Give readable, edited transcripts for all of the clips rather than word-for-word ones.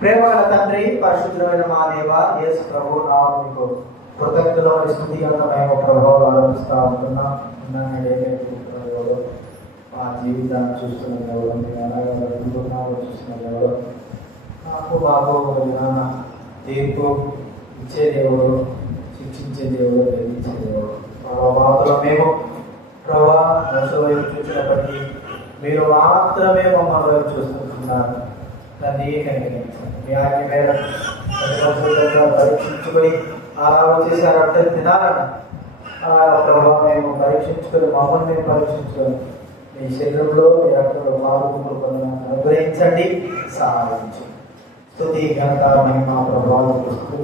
ప్రేమగల తండ్రి, పరిశుద్ధమైన మా దేవ, యేసు ప్రభు నామమునకు కృతజ్ఞతలు స్తుతి అంతమైన ప్రభావం ఆరంభిస్తూ ఉంటున్నాం. మా జీవితాన్ని చూస్తున్న దేవుడు, మీరు అలాగే చూస్తున్న దేవుడు, నాకు బాబు తీర్పు ఇచ్చే దేవుడు, శిక్షించే దేవుడు, వెలిగించే దేవుడు. బాబులో మేము ప్రభా దశ వైపు చూసినప్పటికీ మీరు మాత్రమే మమ్మల్ని వైపు చూస్తున్నారు. దాన్ని మీ ఆజ్ఞ మీద పరీక్షించుకొని అలాగ చేశారంటే తినాలని ప్రభావ మేము పరీక్షించుకొని మమ్మల్ని మేము పరీక్షించుకొని మీ శరీరంలో మీ రక్తంలో పాల్గొనలు పొందడానికి అనుగ్రహించండి, సహాయించు. స్తుతి ఘనత మహిమ ప్రభావం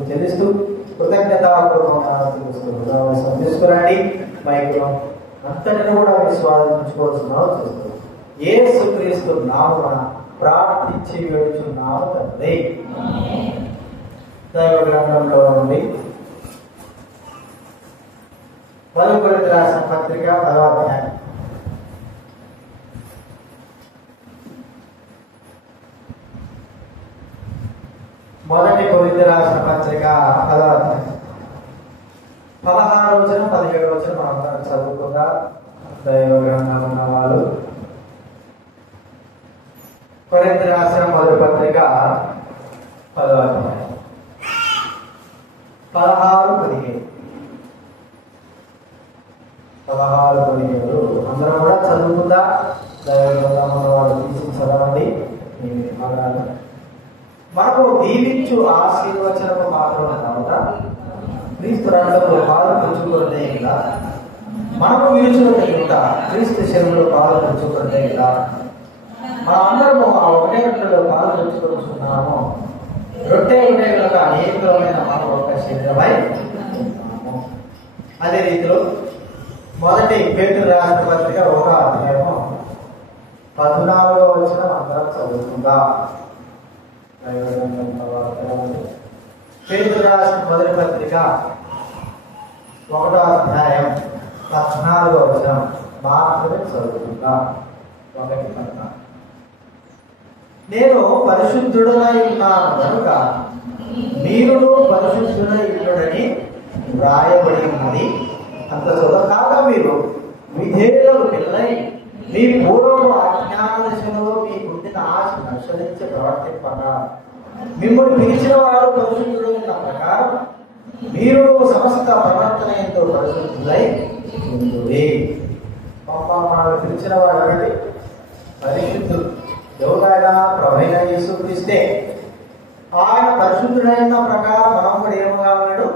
చెల్లిస్తూ కృతజ్ఞతాపూర్వకంగా తీసుకురండి. మైకులో అంతటిని కూడా విశ్వాసించుకోవాల్సిన చేస్తుంది. యేసుక్రీస్తు నామమున ప్రార్థించి వేడుచున్నాము తండ్రి. దైవ గ్రంథంలో నుండి కొరింథీయులకు రాసిన పత్రిక 10వ అధ్యాయం. మొదటి కొరింథీయులకు రాసిన పత్రిక 10వ అధ్యాయం 16వ వచనం 17వ వచనం మనం చదువుకుందా. దైవ గ్రంథం ఉన్న వాళ్ళు కొరింథీయులకు రాసిన మొదటి పత్రిక 10వ అధ్యాయం 16-17 అందరం కూడా చదువుకుందా. దైవ గ్రంథం ఉన్న వాళ్ళు తీసుకుని చదవండి. మనకు దీవించు ఆశీర్వచనము మాత్రమే కావుట క్రీస్తు రక్తంలో పాలు పంచుకున్నదే కదా, మనము విలుచున్నదే కదా, క్రీస్తు శరీరంలో పాలు పంచుకున్నదే కదా, మనమందరము ఆ ఒకటే రొట్టెలో పాలు పంచుకుంటున్నాము. రొట్టె ఉండే కనుక అనేకమైన మనం ఒక శరీరమై ఉన్నాము. అదే రీతిలో మొదటి పేతురు రాసిన పత్రిక 1వ అధ్యాయము 14వ వచనం అందరం చదువుకుందా. పేతురు రాసిన మొదటి పత్రిక 1వ అధ్యాయం 14వ వచనం మాత్రమే చదువుకుందా. 1:14 నేను పరిశుద్ధుడనై ఉన్నాను కనుక మీరును పరిశుద్ధుడై ఉండుడని వ్రాయబడి ఉన్నది. అంత చదవకాగా మీరు విధేయులకు పిల్లలై మీ పూర్వపు అజ్ఞాన దశలో మీ పుట్టిన ఆశను అనుసరించి ప్రవర్తింపగా మిమ్మల్ని పిలిచిన వారు పరిశుద్ధుడైన ప్రకారం మీరు సమస్త ప్రవర్తన ఎంతో పరిశుద్ధులై ఉండుడి. మనల్ని పిలిచిన వాడు అనేది పరిశుద్ధుడు. ఎవరైనా ప్రభువైన యేసుక్రీస్తే ఆయన పరిశుద్ధుడైన ప్రకారం మనం కూడా ఏం కావాడు,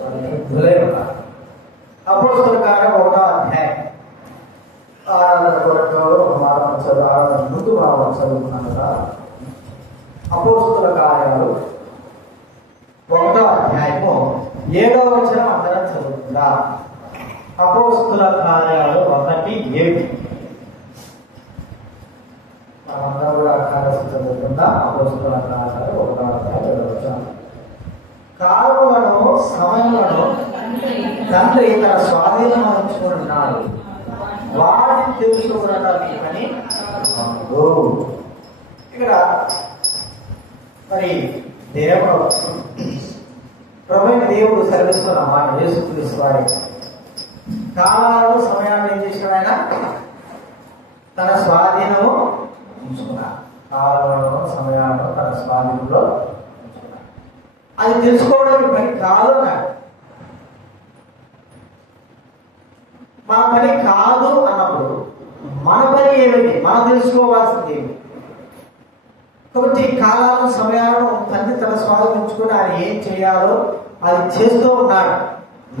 పరిశుద్ధులై ఉన్నారు. అపోస్తలుల కార్యం 1వ అధ్యాయం ఆరాధన కొరకు ఆరాధన ముందు మనం చదువుకున్నాం కదా. అపోస్తలుల కార్యాలు 1వ అధ్యాయము 7వ వచనం అందరం చదువుతుందా. అపోస్తలుల కార్యాలు 1:7 మనమందరం కూడా అక్షరాలు చదువుతుందా. అపోస్తలుల కార్యాలు 1వ అధ్యాయం 7వ వచనం. కాలములను సమయములను తండ్రి తన స్వాధీనం ఉంచుకున్నాడు, వాటిని తెలుసుకోవడానికి అని ఇక్కడ మరి ప్రభువైన దేవుడు సెలవిస్తున్న మాట యేసుక్రీస్తు వారి కాలాలను సమయాన్ని ఏం చేసిన ఆయన తన స్వాధీనము ఉంచుకున్నాడు. కాలాలను సమయాలను తన స్వాధీనంలో ఉంచుకున్నాడు. అది తెలుసుకోవడానికి పని కాదు అన్నాడు. మన పని కాదు అన్నప్పుడు మన పని ఏమిటి, మనం తెలుసుకోవాల్సింది ఏమి. కాబట్టి కాలాలను సమయాలను తండ్రి తన స్వాధీనించుకొని ఆయన ఏం చేయాలో అది చేస్తూ ఉన్నాడు,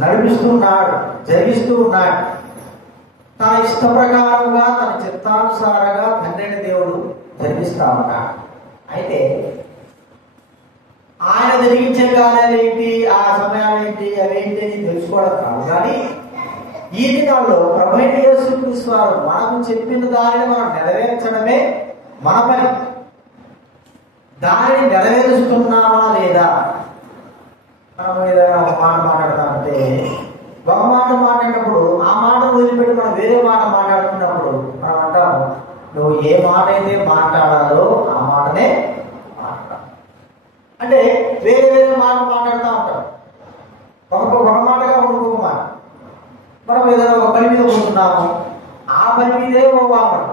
నడిపిస్తూ ఉన్నాడు, జరిగిస్తూ ఉన్నాడు. తన ఇష్ట ప్రకారంగా తన చిత్తానుసారంగా తండ్రిని దేవుడు జరిగిస్తా ఉన్నాడు. అయితే ఆయన జరిగించే కార్యాలు ఏంటి, ఆ సమయాలు ఏంటి, అవేంటి అని తెలుసుకోవడం కాదు. కానీ ఈ దినాల్లో ప్రభువైన యేసుక్రీస్తు వారు మనకు చెప్పిన దానిని మనం నెరవేర్చడమే మన పని. దానిని నెరవేరుస్తున్నామా లేదా? మనం ఏదైనా ఒక మాట మాట్లాడతామంటే ఒక మాట మాట్లాడినప్పుడు ఆ మాట వదిలిపెట్టి మనం వేరే మాట మాట్లాడుతున్నప్పుడు మనం అంటాము, నువ్వు ఏ మాట అయితే మాట్లాడాలో ఆ మాటనే మాట్లాడాలి. వేరే వేరే మాటలు మాట్లాడుతూ ఉంటాం. ఒక మాటగా ఇంకొక మాట. మనం ఏదైనా ఒక పని మీద పోతున్నాము, ఆ పని మీదే పోవాలి.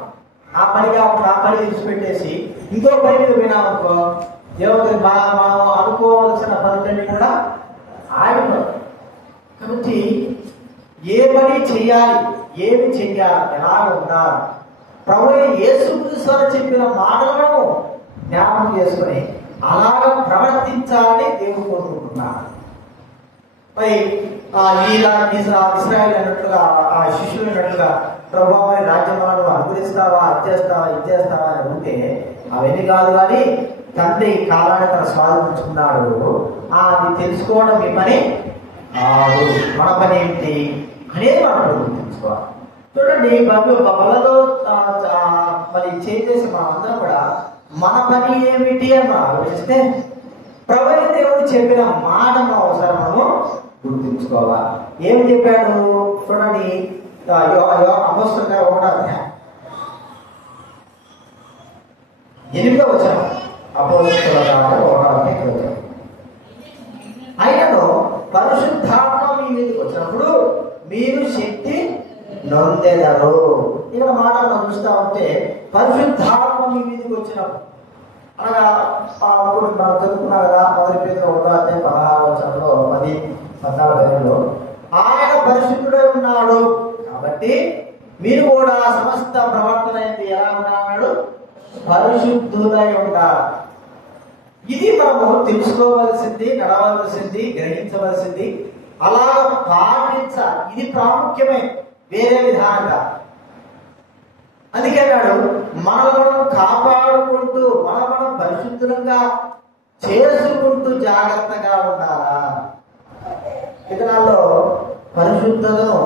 ఆ పని కాకుండా ఆ పని విడిచిపెట్టేసి ఇంకో పని మీద పోయినామనుకో, ఏమవుతుంది? మనం అనుకోవాల్సిన పనులన్నీ కూడా ఆగిపోతాయి. కాబట్టి ఏ పని చెయ్యాలి, ఏమి చెయ్యాలి, ఎలాగ ఉండాలి, ప్రభు యేసుక్రీస్తు వారు చెప్పిన మాటలను జ్ఞాపకం చేసుకుని అలాగ ప్రవర్తించాలని దేవుడు కోరుకుంటున్నాడు. మరి ఇస్రాయేల్ అన్నట్లుగా, ఆ శిష్యులు అన్నట్లుగా ప్రభు మరి రాజ్యమాను అనుగ్రహిస్తావా, ఇచ్చేస్తావా అని అడిగితే అవన్నీ కాదు, కానీ తండ్రి కాలాన్ని తన స్వాధీనించుకున్నాడు. అది తెలుసుకోవడం మీ పని కాదు, మన పని ఏంటి అనేది మనం గుర్తించుకోవాలి. చూడండి, బలలో మరి చేసేసి మనం అందరం కూడా మన పని ఏమిటి అని మనం ఆలోచిస్తే ప్రభు దేవుడు చెప్పిన మాటను ఒకసారి మనము గుర్తించుకోవాలి. ఏం చెప్పాడు చూడండి, అపోస్తలుల కార్యాలు 1వ అధ్యాయం 8వ వచనం. అపోస్తలుల కార్యాలు 1వ అధ్యాయం 8వ వచనం. ఆయనను పరిశుద్ధాత్మ మీ మీదకి వచ్చినప్పుడు మీరు శక్తి నొందెదరు. ఇక్కడ మాట మనం చూస్తా ఉంటే పరిశుద్ధాత్మ మీ మీదకి వచ్చినప్పుడు అనగా అప్పుడు మనం చదువుకున్నాం కదా, మొదటి పేతురు 1వ అధ్యాయం 16వ వచనంలో 10-14 ఆయన పరిశుద్ధుడై ఉన్నాడు కాబట్టి మీరు కూడా సమస్త ప్రవర్తన ఎలా ఉన్నాడు? పరిశుద్ధులై ఉంటారు. ఇది మనము తెలుసుకోవలసింది, నడవలసింది, గ్రహించవలసింది, అలా పాటించాలి. ఇది ప్రాముఖ్యమే, వేరే విధానంగా. అందుకే అన్నాడు, మనం కాపాడుకుంటూ మనం పరిశుద్ధంగా చేసుకుంటూ జాగ్రత్తగా ఉండాలా. ఇతనాల్లో పరిశుద్ధతను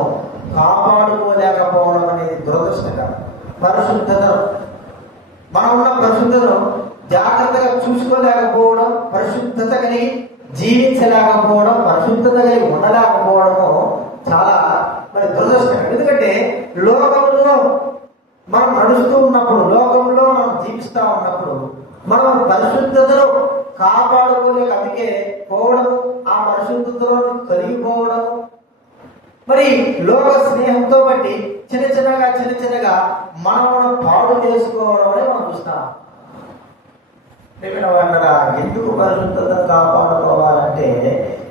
కాపాడుకోలేకపోవడం అనేది దురదృష్టకరం. పరిశుద్ధతను మనం ఉన్న పరిశుద్ధతను జాగ్రత్తగా చూసుకోలేకపోవడం, పరిశుద్ధత కలిగి జీవించలేకపోవడం, పరిశుద్ధత కలిగి ఉండలేకపోవడము చాలా మరి దురదృష్టకరం. ఎందుకంటే లోకంలో మనం నడుస్తూ ఉన్నప్పుడు, లోకంలో మనం జీవిస్తూ ఉన్నప్పుడు మనం పరిశుద్ధతను కాపాడుకోలేక అందుకే పోవడము, ఆ పరిశుద్ధతలో కలిగిపోవడము, మరి లోక స్నేహంతో బట్టి చిన్న చిన్నగా మనం పాడు చేసుకోవడం అనేది మనం చూస్తాం. ఎందుకు పరిశుద్ధతను కాపాడుకోవాలంటే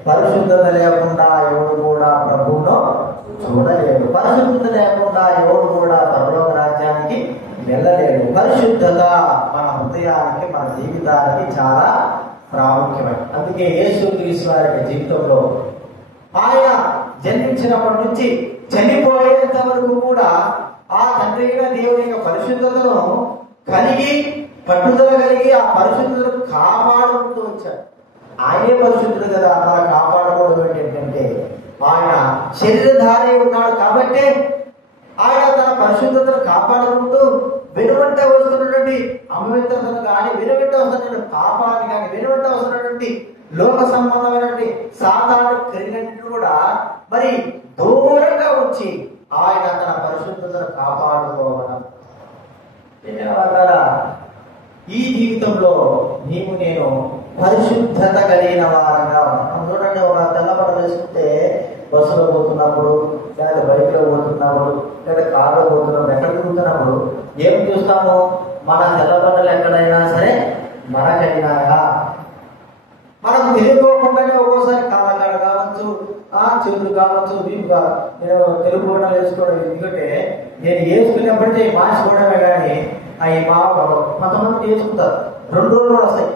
పరిశుద్ధత లేకుండా ఎవడు కూడా ప్రభువును చూడలేడు. పరిశుద్ధత లేకుండా ఎవడు కూడా పరలోక రాజ్యానికి వెళ్ళలేడు. పరిశుద్ధత మన హృదయానికి, మన జీవితానికి చాలా ప్రాముఖ్యమైనది. అందుకే యేసుక్రీస్తు వారి జీవితంలో ఆయన జన్మించినప్పటి నుంచి చనిపోయేంత వరకు కూడా ఆ తండ్రి అయిన దేవుని యొక్క పరిశుద్ధతను కలిగి, పట్టుదల కలిగి ఆ పరిశుద్ధతను కాపాడుకుంటూ వచ్చాడు. ఆయనే పరిశుద్ధుడు కదా, అలా కాపాడుకోవడం ఏంటంటే ఆయన శరీరధారి ఉన్నాడు కాబట్టి ఆయన తన పరిశుద్ధతను కాపాడుకుంటూ వెనువంట వస్తున్నటువంటి అపవిత్రతను కానీ, వెనువంట వస్తున్నటువంటి పాపాన్ని కానీ, వెనువంట వస్తున్నటువంటి లోక సంబంధమైనటువంటి సాతాను క్రియలను కూడా మరి దూరంగా ఉంచి ఆయన తన పరిశుద్ధతను కాపాడుకోవడం. ఈ జీవితంలో నీవు నేను పరిశుద్ధత కలిగిన వారంగా ఉన్నాం. చూడండి, ఒక తెల్లబడ వేసుకుంటే బస్సులో పోతున్నప్పుడు, లేదా బైక్లో పోతున్నప్పుడు, లేదా కారులో పోతున్నప్పుడు, ఎక్కడ తిరుగుతున్నప్పుడు ఏం చూస్తాము? మన తెల్లబడ్డలు ఎక్కడైనా సరే మనకైనాయా? మనం తెలియకోకుండానే ఒక్కోసారి కాళ్ళకాడ కావచ్చు, చేతులు కావచ్చు, వీపుగా నేను తెలుగు బట్టలు వేసుకోవడం. ఎందుకంటే నేను వేసుకునేప్పటికీ మార్చుకోవడమే కానీ అవి కొంతమంది వేసుకుంటారు, 2 రోజులు కూడా వస్తాయి.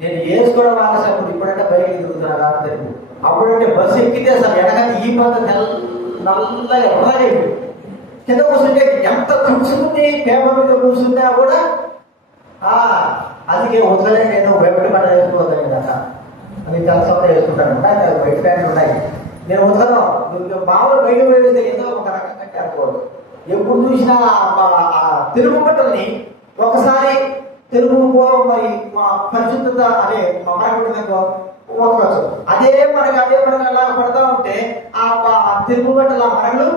నేను వేసుకోవడం ఆలస్యప్పుడు ఇప్పుడంటే బయటకి తిరుగుతున్నా కాబట్టి తెలుగు. అప్పుడంటే బస్సు ఎక్కితే అసలు ఎడగని ఈ పంత నల్లగా ఎవ్వలేదు. కింద కూర్చుంటే ఎంత తుడుచుకుని పేపర్ మీద కూర్చున్నా కూడా అందుకే వదలే, నేను బయట పంట వేసుకోవద్దని కదా అని తెలుసా వేసుకుంటాను. బయట ప్యాంట్లు ఉన్నాయి, నేను వదలను. మామూలు బయట వేస్తే ఏదో ఒక రకంగా అనుకోవద్దు. ఎప్పుడు చూసినా తెలుగు బట్టల్ని ఒకసారి తెలుగు మరి పరిశుద్ధత అదే మనకు ఒక్కవచ్చు. అదే మనకు అలా పడతా ఉంటే ఆ తెలుగు బట్టలు ఆ మరలు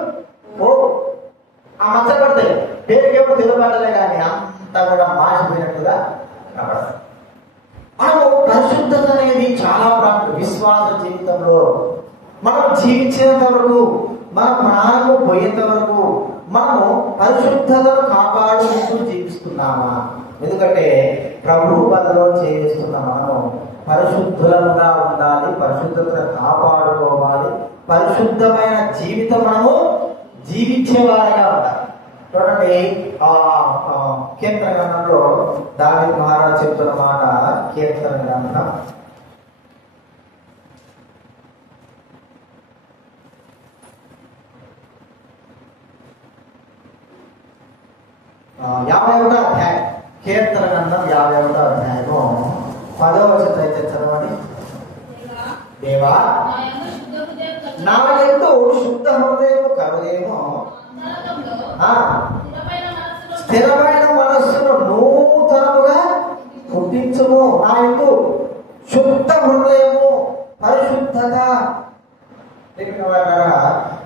ఆ మచ్చ పడతాయి. పేరుకేమో తెలుగు బట్టలే కానీ అంతా కూడా మాసిపోయినట్టుగా కనపడతాయి. మనము పరిశుద్ధత జీవించేంత వరకు, మన ప్రాణము పోయేంత వరకు మనము పరిశుద్ధతను కాపాడుకుంటూ జీవిస్తున్నామా? ఎందుకంటే ప్రభు పదలో చేస్తున్న మనము పరిశుద్ధులుగా ఉండాలి, పరిశుద్ధతను కాపాడుకోవాలి, పరిశుద్ధమైన జీవితం మనము జీవించేవారిగా ఉండాలి. చూడండి, కీర్తన గ్రంథంలో దావీదు మహారాజు చెప్తున్న మాట, కీర్తన గ్రంథం 51వ అధ్యాయం, కీర్తన గ్రంథం 51వ అధ్యాయము 10వ వచనం అయితే చదవండి. దేవా, నా యందు శుద్ధ హృదయము కలుగేమో, స్థిరమైన మనస్సును నూతనముగా పుట్టించుము. నా యందు శుద్ధ హృదయము, పరిశుద్ధత,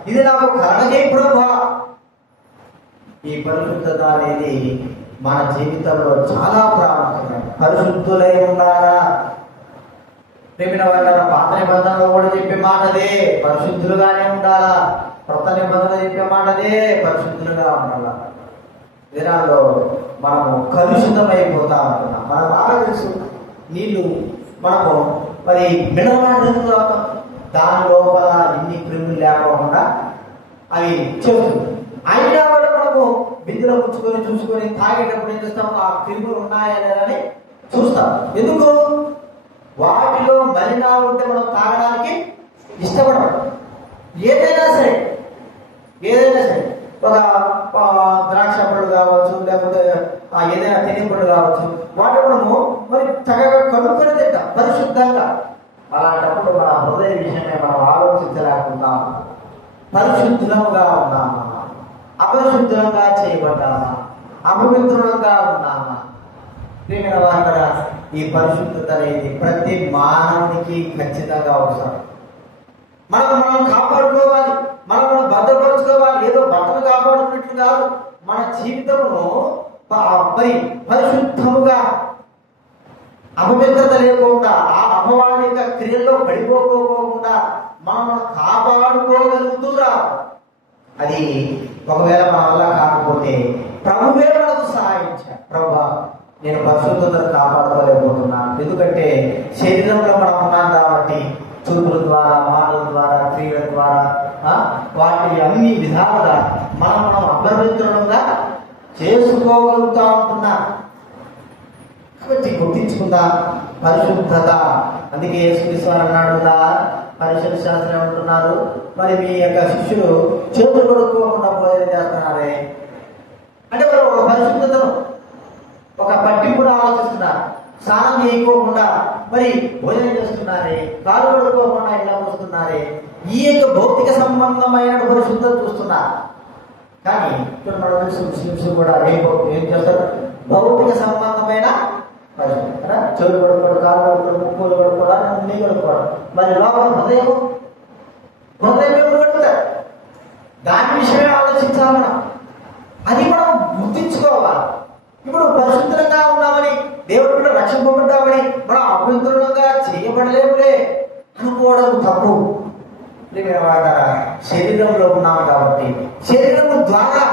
ఇది నాకు కలగజేయి ప్రభువా. ఈ పరిశుద్ధత అనేది మన జీవితంలో చాలా ప్రాముఖ్యత. పరిశుద్ధులై ఉండాలా. ప్రేమిన వాళ్ళ పాత నిబంధనలో కూడా చెప్పే మాటదే, పరిశుద్ధులుగానే ఉండాలా. కొత్త నిబంధనలు చెప్పే మాటదే, పరిశుద్ధులుగా ఉండాలా. దినాల్లో మనము కలుషితమైపోతా ఉంటున్నాం. మనకు బాగా తెలుసు, నీళ్లు మనము మరి మినరల్ వాటర్, దాని లోపల ఎన్ని క్రిములు లేకుండా అవి చెబుతుంది. అయినా కూడా మనము బిందులో పుచ్చుకొని చూసుకొని తాగేటప్పుడు ఏం చేస్తాం, ఆ క్రిములు ఉన్నాయా లేదని చూస్తాం. ఎందుకు? వాటిలో మలినాలు ఉంటే మనం తాగడానికి ఇష్టపడం. ఏదైనా సరే ఒక ద్రాక్ష పళ్ళు కావచ్చు, లేకపోతే ఏదైనా తినే పళ్ళు కావచ్చు, వాటి మనము మరి చక్కగా కనుక్కొని తింటాం పరిశుద్ధంగా. అలాంటప్పుడు మన హృదయ విషయమే మనం ఆలోచించలేకుండా పరిశుద్ధంగా ఉన్నామా, అపరిశుద్ధంగా చేయబడ్డామా, అపవిత్రులంగా ఉన్నామా? ప్రియమైన వారు, ఈ పరిశుద్ధత అనేది ప్రతి మానవునికి ఖచ్చితంగా అవసరం. మనం కాపాడుకోవాలి, మనం భద్రపరచుకోవాలి. ఏదో బట్టలు కాపాడుకున్నట్లు కాదు, మన జీవితమును పరిశుద్ధముగా, అపవిత్రత లేకుండా, ఆ అపవాదిక క్రియల్లో పడిపోకోకుండా మనం కాపాడుకోగలుగుతూ రావాలి. అది ఒకవేళ మన వల్ల కాకపోతే ప్రభువే మనకు సహాయించాడు. ప్రభువా, నేను పరిశుద్ధతను కాపాడుకోలేకపోతున్నాను. ఎందుకంటే శరీరంలో మనం ఉన్నాం కాబట్టి చూపుల ద్వారా, మాటల ద్వారా, క్రియల ద్వారా, వాటి అన్ని విధాలుగా మనం అపవిత్రంగా చేసుకోగలుగుతా ఉంటున్నాం. కాబట్టి గుర్తించుకుందాం పరిశుద్ధత. అందుకే యేసుక్రీస్తు అన్నాడు, పరిశుద్ధ శాస్త్రం ఏమంటున్నారు, మరి మీ యొక్క శిష్యులు చేతులు కొడుకోకుండా భోజనం చేస్తున్నారే అంటే వారు ఒక పరిశుద్ధతను, ఒక పట్టింపును ఆలోచిస్తున్నారు. స్నానం చేయకోకుండా మరి భోజనం చేస్తున్నారే, కాలు కొడుకోకుండా ఇలా వస్తున్నారే, ఈ యొక్క భౌతిక సంబంధమైన పరిశుద్ధత చూస్తున్నారు. కానీ ఇక్కడ మన ముస్లింస్ కూడా ఏం చేస్తారు, భౌతిక సంబంధమైన పరిశుద్ధత. చెవులు కొడుకోవడం, కాలు కొడుకోవడం, ముక్కులు కొడుకోవడం, నీ కొడుకోవడం. మరి లోపల హృదయం కొడుకుతారు. దాని విషయమే ఆలోచించాలి మనం. అది మనం గుర్తించుకోవాలి. ఇప్పుడు పరిశుద్ధంగా ఉన్నామని, దేవుడు కూడా రక్షింపబడ్డామని మనం అపవిత్రంగా చేయబడలేములే అనుకోవడం తప్పు. శరీరంలో ఉన్నాము కాబట్టి శరీరం ద్వారా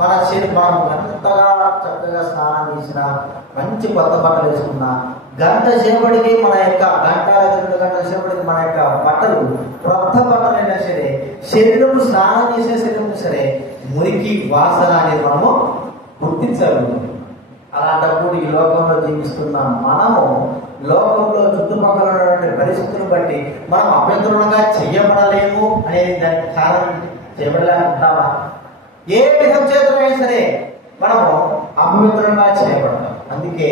మన శరీరం ఎంతగా చక్కగా స్నానం చేసినా, మంచి కొత్త బట్టలు వేసుకున్నా, గంట సేపటికి మన యొక్క గంట 2 గంటల సేపటికి మన యొక్క బట్టలు, కొత్త బట్టలైనా సరే, శరీరం స్నానం చేసే శరీరం సరే, మురికి వాసన అనేది మనము గుర్తించాలి. అలాంటప్పుడు ఈ లోకంలో జీవిస్తున్న మనము లోకంలో చుట్టుపక్కల ఉన్నటువంటి పరిస్థితులను బట్టి మనం అపవిత్రంగా చెయ్యబడలేము అనేది దానికి కారణం. చేయబడలేకుంటామా? ఏ విధం చేతనైనా సరే మనము అపవిత్రంగా చేయబడతాం. అందుకే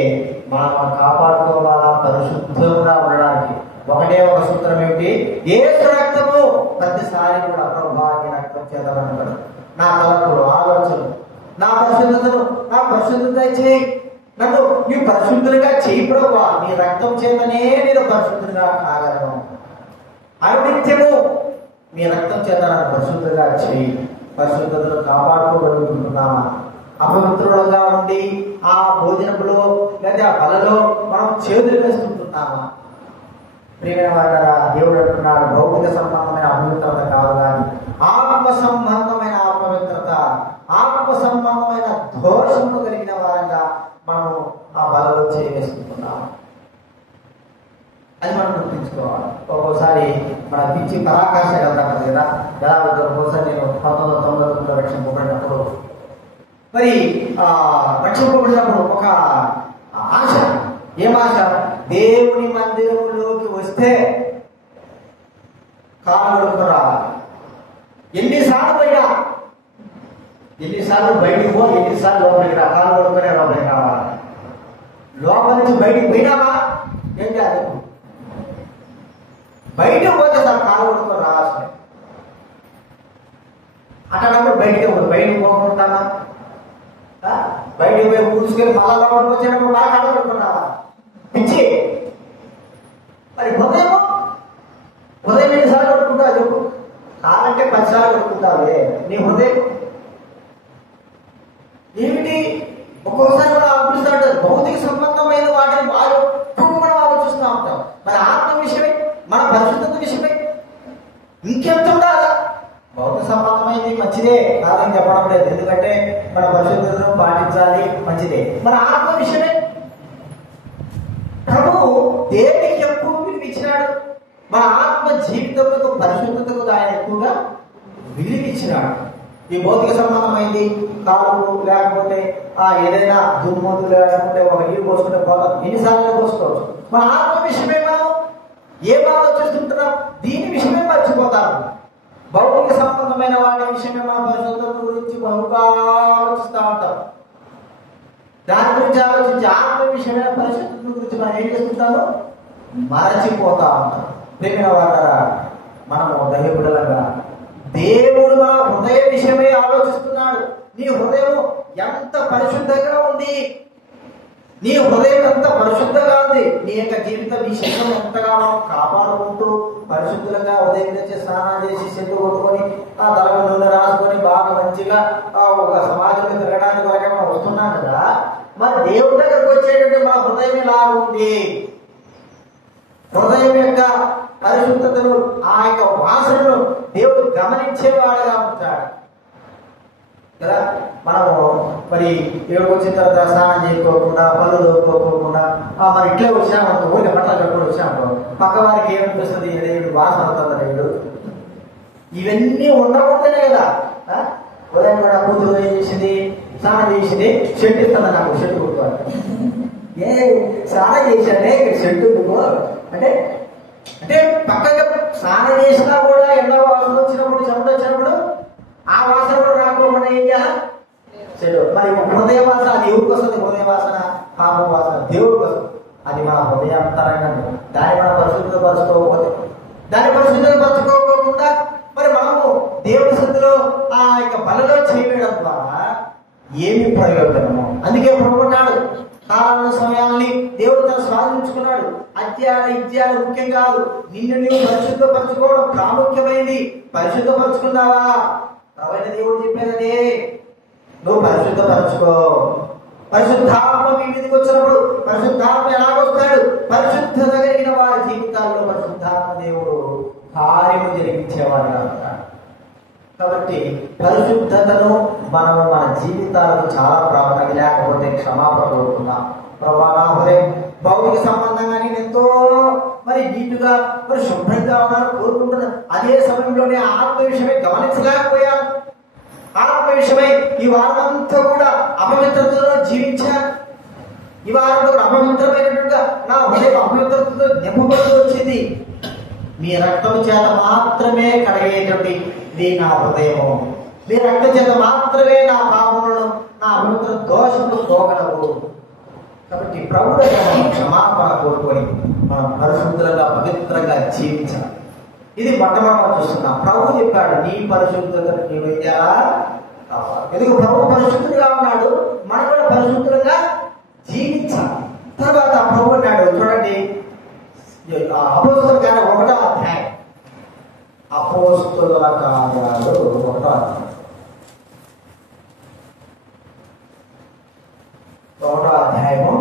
మనం కాపాడుకోవాలా పరిశుద్ధంగా ఉండడానికి. ఒకటే ఒక సూత్రం ఏమిటి? యేసు రక్తము ప్రతిసారి కూడా ప్రభువా నీ రక్తం చేతనంటాడు. నా తలపులు, ఆలోచనలు, నా పరిశుద్ధత చేయి, నన్ను నీ పరిశుద్ధులుగా చేయి ప్రభువా, నీ రక్తం చేతనే నేను పరిశుద్ధులుగా కాగలను. అనునిత్యము నీ రక్తం చేత నన్ను పరిశుద్ధంగా చేయి. పరిశుద్ధతను కాపాడుకోగలుగుతున్నామా? అపవిత్రులుగా ఉండి ఆ భోజనములో లేదా ఆ బలలో మనం చేతులు వేసుకుంటున్నామా? ప్రియమైన వారా, దేవుడు అంటున్నాడు భౌతిక సంబంధమైన అపవిత్రత కాదు కానీ ఆత్మ సంబంధమైన అపవిత్రత, ఆత్మ సంబంధమైన దోషము కలిగిన వారంగా మనం ఆ బలలో చేవేసుకుంటున్నాం. అది మనం గుర్తించుకోవాలి. ఒక్కోసారి మన పిచ్చి పరాకాశ వెళ్తాం కదా. ఒక్కోసారి నేను 1999 రక్షింపబడినప్పుడు మరి రక్షింపబడినప్పుడు ఒక ఆశ, ఏం ఆశ? దేవుని మందిరంలోకి వస్తే కాలు కడుక్కురా. ఎన్నిసార్లు బయటికి పో, ఎన్నిసార్లు లోపలికి రా, కాలు కడుక్కునే లోపలికి రావాలి. లోపల నుంచి బయటికి పోయినావా ఏం చేయాలి? బయటకు పోతే సార్ కాలు కడుక్కొని రావాల్సింది. అట్లా బయటకు పోకుంటానా? బయటకు పోయి కూర్చుకొని మళ్ళా లోపలికి వచ్చేటప్పుడు బాగా కాలు కడుక్కొని రావాలి. పిచ్చి. మరి ఉదయం ఎన్నిసార్లు కడుక్కుంటావు చెప్పు? కాలంటే 10 సార్లు కడుక్కుంటావే. నీ హృదయం ఏమిటి? ఒక్కొక్కసారి మనం ఆలోచిస్తూ ఉంటారు భౌతిక సంబంధమైన వాటిని వారు మనం ఆలోచిస్తూ ఉంటాం. మరి ఆత్మ విషయమే, మన పరిశుద్ధత విషయమే ఇంకెంత ఉండాలా? భౌతిక సంబంధమైనది మంచిదే కాదని చెప్పడం లేదు, ఎందుకంటే మన పరిశుద్ధతను పాటించాలి, మంచిదే. మన ఆత్మ విషయమే ప్రభువు దేనికి ఎక్కువ విలువిచ్చినాడు? మన ఆత్మ జీవితములకు పరిశుద్ధతకు ఆయన ఎక్కువగా విలువిచ్చినాడు. ఈ భౌతిక సంబంధమైంది కాలు లేకపోతే ఏదైనా దుమ్ములు లేకపోతే ఒక నీరు పోసుకుంటే పోతాం, ఎన్నిసార్లు పోసుకోవచ్చు. మన ఆత్మ విషయమే మనం ఏం ఆలోచిస్తుంటున్నాం? దీని విషయమే మర్చిపోతారు. భౌతిక సంబంధమైన వాటి విషయమే మన పరిశుద్ధత గురించి బహుగా ఆలోచిస్తూ ఉంటాం. దాని గురించి ఆలోచించి ఆత్మ విషయమైన పరిశుద్ధత గురించి మనం ఏం చేస్తుంటామో మరచిపోతా ఉంటాం. ప్రేమిన వాటారా, మనము దైవబిడ్డలుగా దేవుడు మన హృదయ విషయమే ఆలోచిస్తున్నాడు. నీ హృదయం ఎంత పరిశుద్ధంగా ఉంది, నీ హృదయం ఎంత పరిశుద్ధంగా ఉంది, నీ యొక్క జీవిత విషయం ఎంతగా మనం కాపాడుకుంటూ పరిశుద్ధంగా ఉదయం నుంచి స్నానం చేసి చెట్టు కొట్టుకొని ఆ తల నూనె రాసుకొని బాగా మంచిగా ఒక సమాజంలో తిరగడానికి వరకే మనం వస్తున్నాం కదా. మరి దేవుడి దగ్గరకు వచ్చేటంటే మన హృదయం ఎలా ఉంది? హృదయం యొక్క పరిశుద్ధతను, ఆ యొక్క వాసనను దేవుడు గమనించేవాడుగా ఉంటాడు కదా. మనము మరి ఏడుకు వచ్చిన తర్వాత స్నానం చేసుకోకుండా పళ్ళు తోపుకోకుండా మరి ఇట్లే వచ్చామనుకో, ఊరికే బట్టలు కట్టుకొని వచ్చామనుకో, పక్క వారికి ఏమనిపిస్తుంది? దేవుడు వాసన అవుతుంది దేవుడు. ఇవన్నీ ఉండకూడదనే కదా. ఉదయం కూడా కూతురు ఏం చేసింది? స్నానం చేసింది, షెడ్ ఇస్తుంది నాకు, షెడ్ కుట్టుకోవాలి. ఏ స్నానం చేశాడే ఇక్కడ షెడ్ అంటే అంటే పక్కగా స్నానం చేసినా కూడా ఎండ వాసన వచ్చినప్పుడు, చెమట వచ్చినప్పుడు ఆ వాసన కూడా రాకుండా ఏం చేయాలి? చెడు. మరి హృదయ వాసన అది ఎవరికి వస్తుంది? హృదయ వాసన పాపం వాసన దేవుడికి వస్తుంది. అది మన హృదయాంతరంగా దాన్ని మనం పరిశుద్ధపరచుకోకుండా మరి మనము దేవుడి సన్నిధిలో ఆ యొక్క బలలో చేయడం ద్వారా ఏమి ప్రయోజనము? అందుకే ప్రభున్నాడు కాలాల సమయాన్ని దేవుడు తను స్వాధీనించుకున్నాడు. ఇత్యాలు ముఖ్యం కాదు, నిన్ను నీవు పరిశుద్ధపరచుకోవడం ప్రాముఖ్యమైనది. పరిశుద్ధపరచుకున్నావా? ప్రవైన దేవుడు చెప్పేదే, నువ్వు పరిశుద్ధపరచుకో. పరిశుద్ధాత్మ మీ మీదకి వచ్చినప్పుడు పరిశుద్ధాత్మ ఎలాగొస్తాడు? పరిశుద్ధత కలిగిన వారి జీవితాల్లో పరిశుద్ధాత్మ దేవుడు కార్యము జరిగించేవాడుగా ఉంటాడు. కాబట్టి పరిశుద్ధతను మనం మన జీవితాలకు చాలా ప్రాముఖ్యత. లేకపోతే క్షమాపణ కోరుకున్నాం. ప్రభా, నా హృదయం భౌతిక సంబంధంగా నేను ఎంతో మరి నీటుగా మరి శుభ్రంగా ఉన్నాను కోరుకుంటున్నాను. అదే సమయంలోనే ఆత్మ విషయమై గమనించలేకపోయాను. ఆత్మ విషయమై ఈ వారమంతా కూడా అపవిత్రతలో జీవించాను. ఈ వారంతో కూడా అపవిత్రమైనట్టుగా నా హృదయం అపవిత్రతతో నింపబడుతూ వచ్చింది. మీ రక్తం చేత మాత్రమే కడిగేటువంటి నా హృదయము, మీ రక్తం చేత మాత్రమే నా పాపములను, నా అపవిత్ర దోషములు పోగలవు. కాబట్టి ప్రభువు క్షమాపణ కోరుకొని మనం పరిశుద్ధంగా పవిత్రంగా జీవించాలి. ఇది మొట్టమొదటి చూస్తున్నాం. ప్రభు చెప్పాడు, నీ పరిశుద్ధతను నీవు ఎలా కావాలి. ఎందుకు? ప్రభు పరిశుద్ధులుగా ఉన్నాడు, మనం కూడా పరిశుద్ధంగా జీవించాలి. తర్వాత ప్రభు అన్నాడు, చూడండి అపోస్తలుల కార్యాలు 1వ అధ్యాయం, అపోస్తలుల కార్యాలు 1వ అధ్యాయం 1వ అధ్యాయము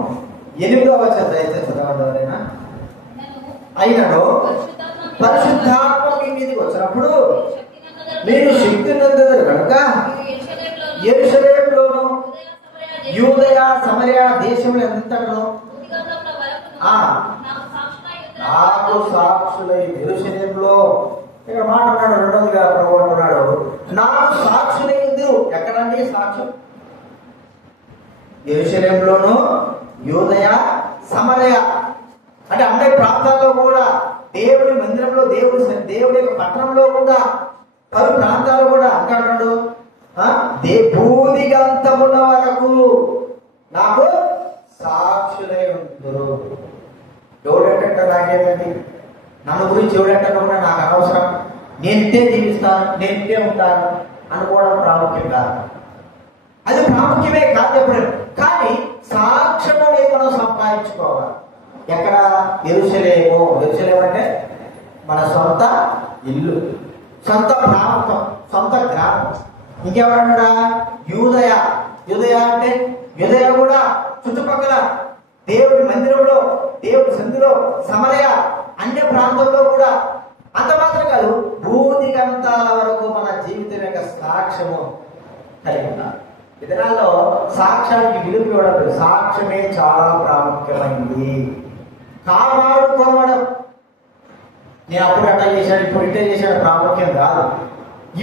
8వ వచనం దయచేసి చదవండి ఎవరైనా. అయినను పరిశుద్ధాత్మ మీ మీదకి వచ్చినప్పుడు మీరు శక్తి నందుతారు కనుక యెరూషలేములోను యూదయ సమరయ దేశంలో ఎంతటను నాకు సాక్షులై యెరూషలేములో ఇక్కడ మాట అన్నాడు. రెండోదిగా ప్రభు అంటున్నాడు నాకు సాక్షులైందు. ఎక్కడండి సాక్ష్యం? యెరూషలేములోను యూదయ సమరయ అంటే అన్ని ప్రాంతాల్లో కూడా దేవుడి మందిరంలో దేవుడి యొక్క పట్టణంలో కూడా పలు ప్రాంతాలు కూడా అంటాడు భూదిగంతమున్న వరకు నాకు సాక్షులై ఉందరు. ఎవడంటే నాకేమండి, నన్ను గురించి ఎవడంటే కూడా నాకు అనవసరం, నేను ఇంతే జీవిస్తాను, నేను ఇంతే ఉంటాను అనుకోవడం ప్రాముఖ్యం కాదు. అది ప్రాముఖ్యమే కాదు చెప్పలేదు. కానీ సాక్ష్యం అనేది మనం సంపాదించుకోవాలి. ఎక్కడ? యెరూషలేము. యెరూషలేము అంటే మన సొంత ఇల్లు, సొంత ప్రాంతం, సొంత గ్రామం. ఇంకెవరన్నాడా? యూదయ. యూదయ అంటే యూదయ కూడా చుట్టుపక్కల దేవుడి మందిరంలో, దేవుడి సంధిలో, సమరయ అన్య ప్రాంతంలో కూడా. అంత మాత్రం కాదు, భూదిగంతాల వరకు మన జీవితం యొక్క సాక్ష్యము కలిగి ఉన్నారు. ఈ దినాల్లో సాక్ష్యానికి విలువ ఇవ్వడం, సాక్ష్యమే చాలా ప్రాముఖ్యమైంది. కాపాడుకోవడం, నేను అప్పుడు అట్లా చేశాను, ఇప్పుడు ఇట్లా చేశాను ప్రాముఖ్యం కాదు.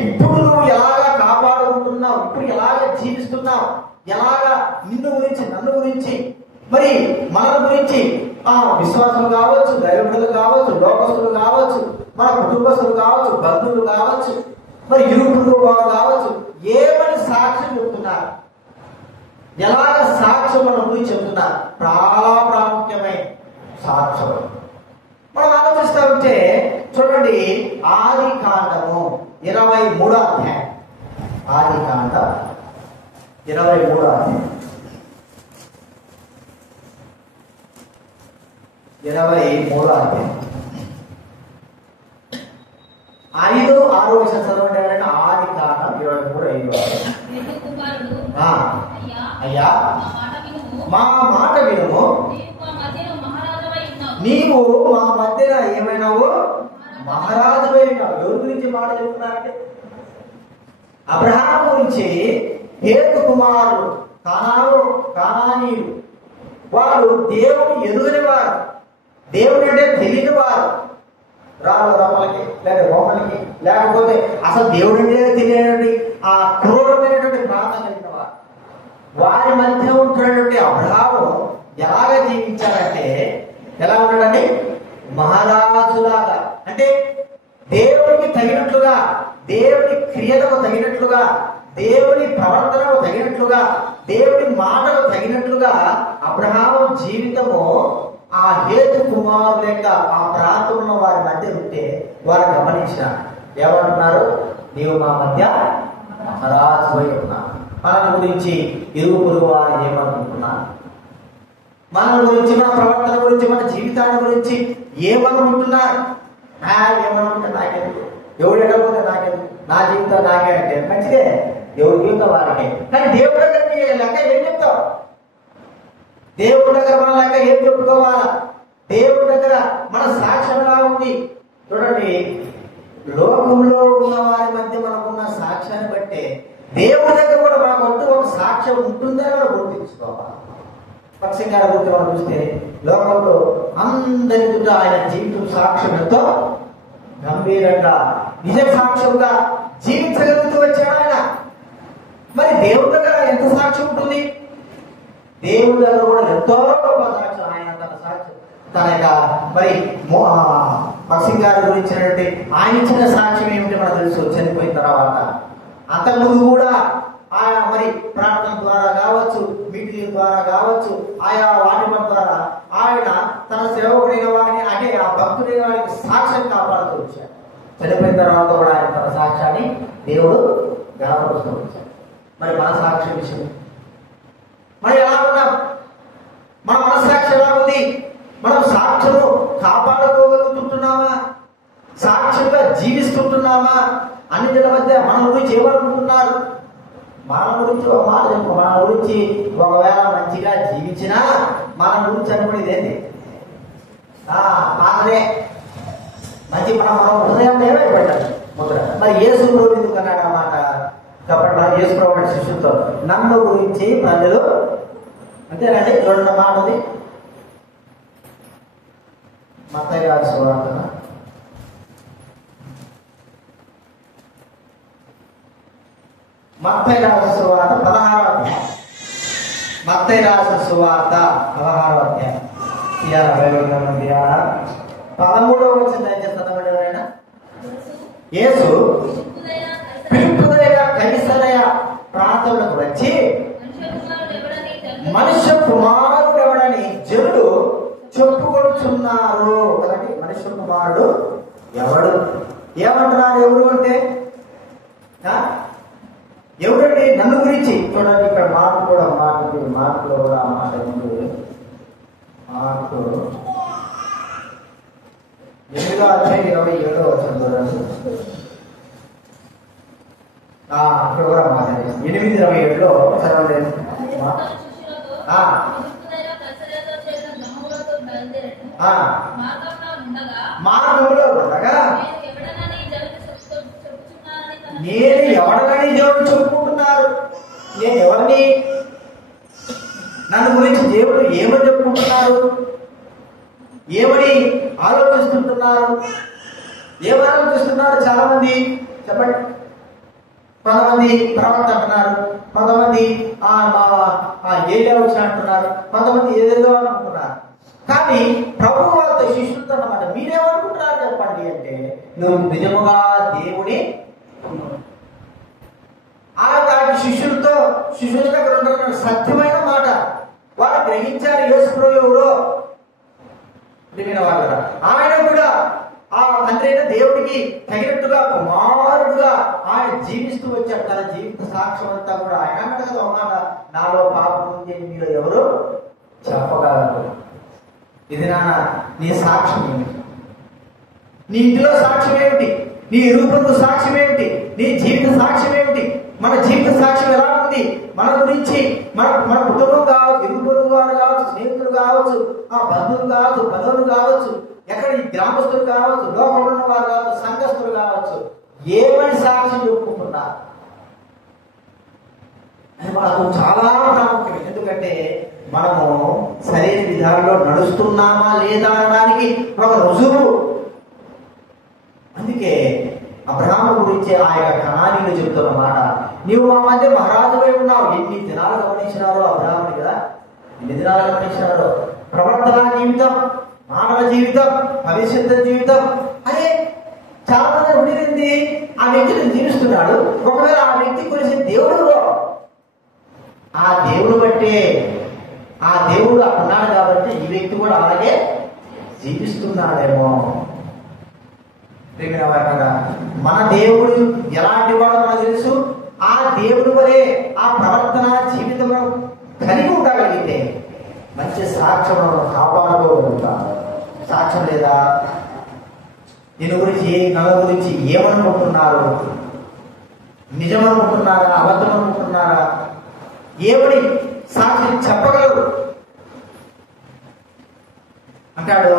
ఇప్పుడు నువ్వు ఎలాగా కాపాడుకుంటున్నావు, ఇప్పుడు ఎలాగ జీవిస్తున్నావు, ఎలాగా నిన్ను గురించి, నన్ను గురించి, మరి మన గురించి విశ్వాసులు కావచ్చు, దైవజనులు కావచ్చు, లోకస్తులు కావచ్చు, మన కుటుంబస్తులు కావచ్చు, బంధువులు కావచ్చు, మరి ఇరుకులు కావచ్చు, ఏమని సాక్ష్యం చెప్తున్నారు, ఎలాగ సాక్ష్యం మన గురించి చెప్తున్నారు. చాలా ప్రాముఖ్యమైన సాక్ష్యం మనం ఆలోచిస్తూ ఉంటే చూడండి, ఆది కాండము 23వ అధ్యాయం. ఆది కాండం 23వ అధ్యాయం 23వ అధ్యాయం 5-6 విషయం చదవండి. ఆది కాండం 23:5. అయ్యా మా మాట వినుము, నీవు మా మధ్యన ఏమైనావు? మహారాజు అయినావు. ఎవరి గురించి మాట చెప్తున్నారంటే అబ్రహాము గురించి. హేతు కుమారుడు కానానీయులు, వాళ్ళు దేవుని ఎరుగని వారు, దేవుని అంటే తెలియని వారు, రాళ్ళ రమ్మలకి లేక బొమ్మలకి, లేకపోతే అసలు దేవుడు అంటే తెలియనటువంటి ఆ క్రూరమైనటువంటి ప్రాంతం కలిగిన వారు. వారి మధ్య ఉంటున్నటువంటి అబ్రహాము ఎలాగ జీవించారంటే, ఎలా ఉన్నాడండి? మహారాజులాగా. అంటే దేవుడికి తగినట్లుగా, దేవుడి క్రియలకు తగినట్లుగా, దేవుని ప్రవర్తనకు తగినట్లుగా, దేవుడి మాటకు తగినట్లుగా అబ్రహాము జీవితము ఆ హేతు కుమారుల యొక్క ఆ ప్రాంతంలో వారి మధ్య ఉంటే వారు గమనించినారు. ఏమంటున్నారు? నీవు మా మధ్య మహారాజు పోయి ఉన్నావు. మన గురించి ఇరుగు పొరుగు వారు ఏమనుకుంటున్నారు, మన గురించి, మన ప్రవర్తన గురించి, మన జీవితాన్ని గురించి ఏమనుకుంటున్నారు? ఏమనుకుంటే నాకెందుకు, ఎవడు ఎడపోతే నాకెందుకు, నా జీవితం నాకే అంటే మంచిదే, ఎవరి జీవితం వారికే. కానీ దేవుడి దగ్గర లెక్క ఏం చెప్తావు? దేవుడి దగ్గర మన లెక్క ఏం చెప్పుకోవాలా? దేవుడి దగ్గర మన సాక్ష్యం ఎలా ఉంది? చూడండి, లోకంలో ఉన్న వారి మధ్య మనకున్న సాక్ష్యాన్ని బట్టే దేవుడి దగ్గర కూడా మనకంటూ ఒక సాక్ష్యం ఉంటుందని మనం గుర్తించుకోవాలి. పక్షం గారి గురించి మనం చూస్తే లోకంలో అందరి చుట్టూ ఆయన జీవితం సాక్ష్యం ఎంతో గంభీరంగా, నిజ సాక్ష్యంగా జీవించగలుగుతూ వచ్చాడు ఆయన. మరి దేవుడి దగ్గర ఎంత సాక్ష్యం ఉంటుంది? దేవుడి దగ్గర కూడా ఎంతో గొప్ప సాక్ష్యం. ఆయన తన సాక్ష్యం, తన యొక్క మరి పక్షం గారి గురించినటువంటి ఆయన ఇచ్చిన సాక్ష్యం ఏమిటి మనకు తెలుసు. చనిపోయిన తర్వాత అంతకుముందు కూడా ఆయా మరి ప్రార్థన ద్వారా కావచ్చు, మీటింగ్ ద్వారా కావచ్చు, ఆయా వాటిప ద్వారా ఆయన తన సేవకుడైన వారిని, అంటే ఆ భక్తుడైన వారికి సాక్ష్యం కాపాడుతూ వచ్చాడు. చనిపోయిన తర్వాత కూడా ఆయన తన సాక్ష్యాన్ని దేవుడు గణపరుస్తూ వచ్చాడు. మరి మన సాక్ష్యం విషయం మరి ఎలా ఉన్నాం? మన మనసాక్ష్యం ఎలా ఉంది? మనం సాక్ష్యము కాపాడుకోగలుగుతుంటున్నామా? సాక్ష్యంగా జీవిస్తుంటున్నామా? అన్ని జన మధ్య మన గురించి ఏమనుకుంటున్నారు? మన గురించి ఒక మాట చెప్పు. మన గురించి ఒకవేళ మంచిగా జీవించినా మన గురించి అనుకునేది ఏంటి? పాతదే మంచి మనం హృదయం ఏమైపోయాడు ముద్ర. మరి యేసు ప్రభు ఎందుకు అన్నాడు ఆ మాట చెప్పండి. మన యేసు ప్రభు శిష్యులతో నన్ను గురించి ప్రజలు అంతేనండి. చూడండి మాట ఉంది మత్తయి గారి సువార్త మత్తయి రాసిన సువార్త 16వ అధ్యాయం. మత్తయి రాసిన సువార్త 16వ అధ్యాయం 13వ వచనం చదవండి ఎవరైనా. యేసు ఫిలిప్పుదైన కైసరయ ప్రాంతంలోకి వచ్చి మనుష్య కుమారుడు ఎవడని జనులు చెప్పుకొచ్చున్నారు కదండి. మనుష్య కుమారుడు ఎవడు ఏమంటున్నారు? ఎవరు అంటే ఎవరండి? నన్ను గురించి చూడండి. ఇక్కడ మార్పు కూడా మార్పులో కూడా ఆ మాట ఉంది. మార్పు 8:27 చూడండి. ఇక్కడ కూడా మాట 8:27 చదవండి. మార్గంలో ఉండగా నేను ఎవరిని దేవుడు చెప్పుకుంటున్నారు? నేను ఎవరిని? నన్ను గురించి దేవుడు ఏమని చెప్పుకుంటున్నారు? ఏమని ఆలోచిస్తుంటున్నారు? ఏమని ఆలోచిస్తున్నారు? చాలా మంది చెప్పండి. కొంతమంది ప్రవక్త అంటున్నారు, కొంతమంది ఏలియా వచ్చి అంటున్నారు, కొంతమంది ఏదేదో అనుకుంటున్నారు. కానీ ప్రభు వాళ్ళ శిష్యులతో అన్నమాట మీరేమనుకుంటున్నారు చెప్పండి అంటే నువ్వు నిజముగా దేవుని శిష్యుల దగ్గర ఉంటున్న సత్యమైన మాట వారు గ్రహించారు. యేసు ప్రభు ఎవరో వాళ్ళ ఆయన కూడా ఆ తండ్రి అయిన దేవుడికి తగినట్టుగా కుమారుడుగా ఆయన జీవిస్తూ వచ్చాడు. తన జీవిత సాక్ష్యం అంతా కూడా ఆయన అన్నాడు కదా అన్నమాట, నాలో పాపం ఉంది అని మీరు ఎవరు చెప్పగలరు? ఇది నీ సాక్ష్యం ఏమిటి? నీ ఇంటిలో సాక్ష్యం ఏమిటి? నీ రూపంలో సాక్ష్యం ఏమిటి? నీ జీవిత సాక్ష్యం ఏమిటి? మన జీవిత సాక్ష్యం ఎలా ఉంది? మన గురించి మన కుటుంబం కావచ్చు, ఇరుగు వారు కావచ్చు, స్నేహితులు కావచ్చు, బంధువులు కావచ్చు, పనులు కావచ్చు, ఎక్కడ ఈ గ్రామస్తులు కావచ్చు, లోకంలో ఉన్న వారు కావచ్చు, సంఘస్థులు కావచ్చు, ఏమని సాక్ష్యం చెప్పుకుంటున్నారు అది మనకు చాలా ప్రాముఖ్యం. ఎందుకంటే మనము సరైన విధానంలో నడుస్తున్నామా లేదా అనడానికి ఒక రుజువు. అందుకే అబ్రహాము గురించి ఆ యొక్క కణానీయులు చెబుతున్న మాట, నీవు మా మధ్య మహారాజుపై ఉన్నావు. ఎన్ని దినాలు గమనించినారో అబ్రహాముని కదా, ఎన్ని దినాలు గమనించినారో. ప్రవర్తన జీవితం, మానవ జీవితం, భవిష్యత్తు జీవితం అదే చాలా మంది ఉండింది. ఆ వ్యక్తిని జీవిస్తున్నాడు. ఒకవేళ ఆ వ్యక్తి గురించి దేవుడు ఆ దేవుడు బట్టే ఆ దేవుడు అన్నాడు కాబట్టి ఈ వ్యక్తి కూడా అలాగే జీవిస్తున్నాడేమో. మన దేవుడు ఎలాంటి వాడు మనకు తెలుసు. ఆ దేవుడు వరే ఆ ప్రవర్తన జీవితంలో కలిగి ఉండగలిగితే మంచి సాక్ష్యం కాపాడుకోగలుగుతాం. సాక్ష్యం లేదా దీని గురించి నగ గురించి ఏమనుకుంటున్నారు? నిజమనుకుంటున్నారా? అబద్ధం అనుకుంటున్నారా? ఏమని సాక్ష్యం చెప్పగలరు అంటాడు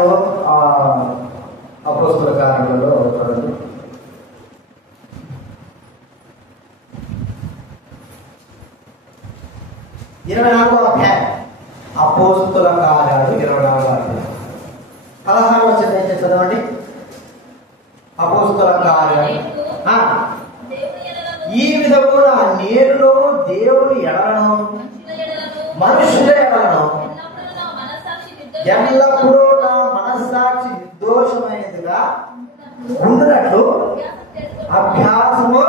అపోస్తల కార్యాలలో చూడండి. 24వ అధ్యాయం అపోస్తల కార్యాలు 24వ అధ్యాయం 16వ వచనం చదవండి. అపోస్తల కార్యాలు ఈ విధముగా నేను దేవుని ఎడలను మనుషుల ఎడలను ఎల్లప్పుడూ నా మనస్సాక్షి నిర్దోషమైనదిగా ఉండినట్లు అభ్యాసము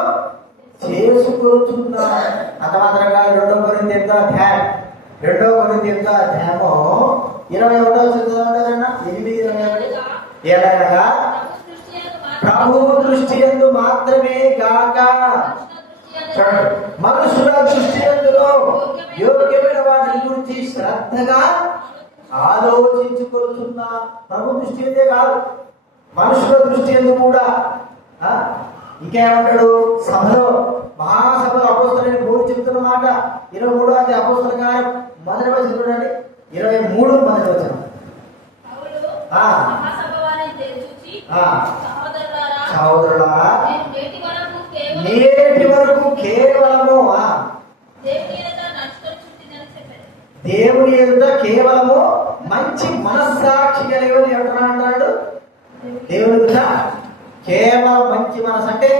చేసుకుంటున్నాను. అంత మాత్రంగా 2 కొరింథీయుల అధ్యాయం 21వ చదువుతుందన్నా 8:21 ఏలనగా ప్రభువు దృష్టి యందు మాత్రమే గాక మనుషుల దృష్టి యందులో యోగ్యమైన వాటి గురించి శ్రద్ధగా ఆలోచించుకుంటున్నా. ప్రభు దృష్టి అందే కాదు, మనుషుల దృష్టి యందు కూడా. ఇంకేమంటాడు? సభలో మహాసభలో అపోస్తలుని గురించి చెప్తున్న మాట 23వ అధ్యాయం అపోస్తల కార్యం 1వ వచనం చూడండి. 23 1వ వచనం సహోదరులారా, నేటి వరకు కేవలము దేవుని ఎదుట కేవలము మంచి మనస్సాక్షి కలిగి అంటున్నాడు. దేవుని ఎదుట కేవలం మంచి మనసు అంటే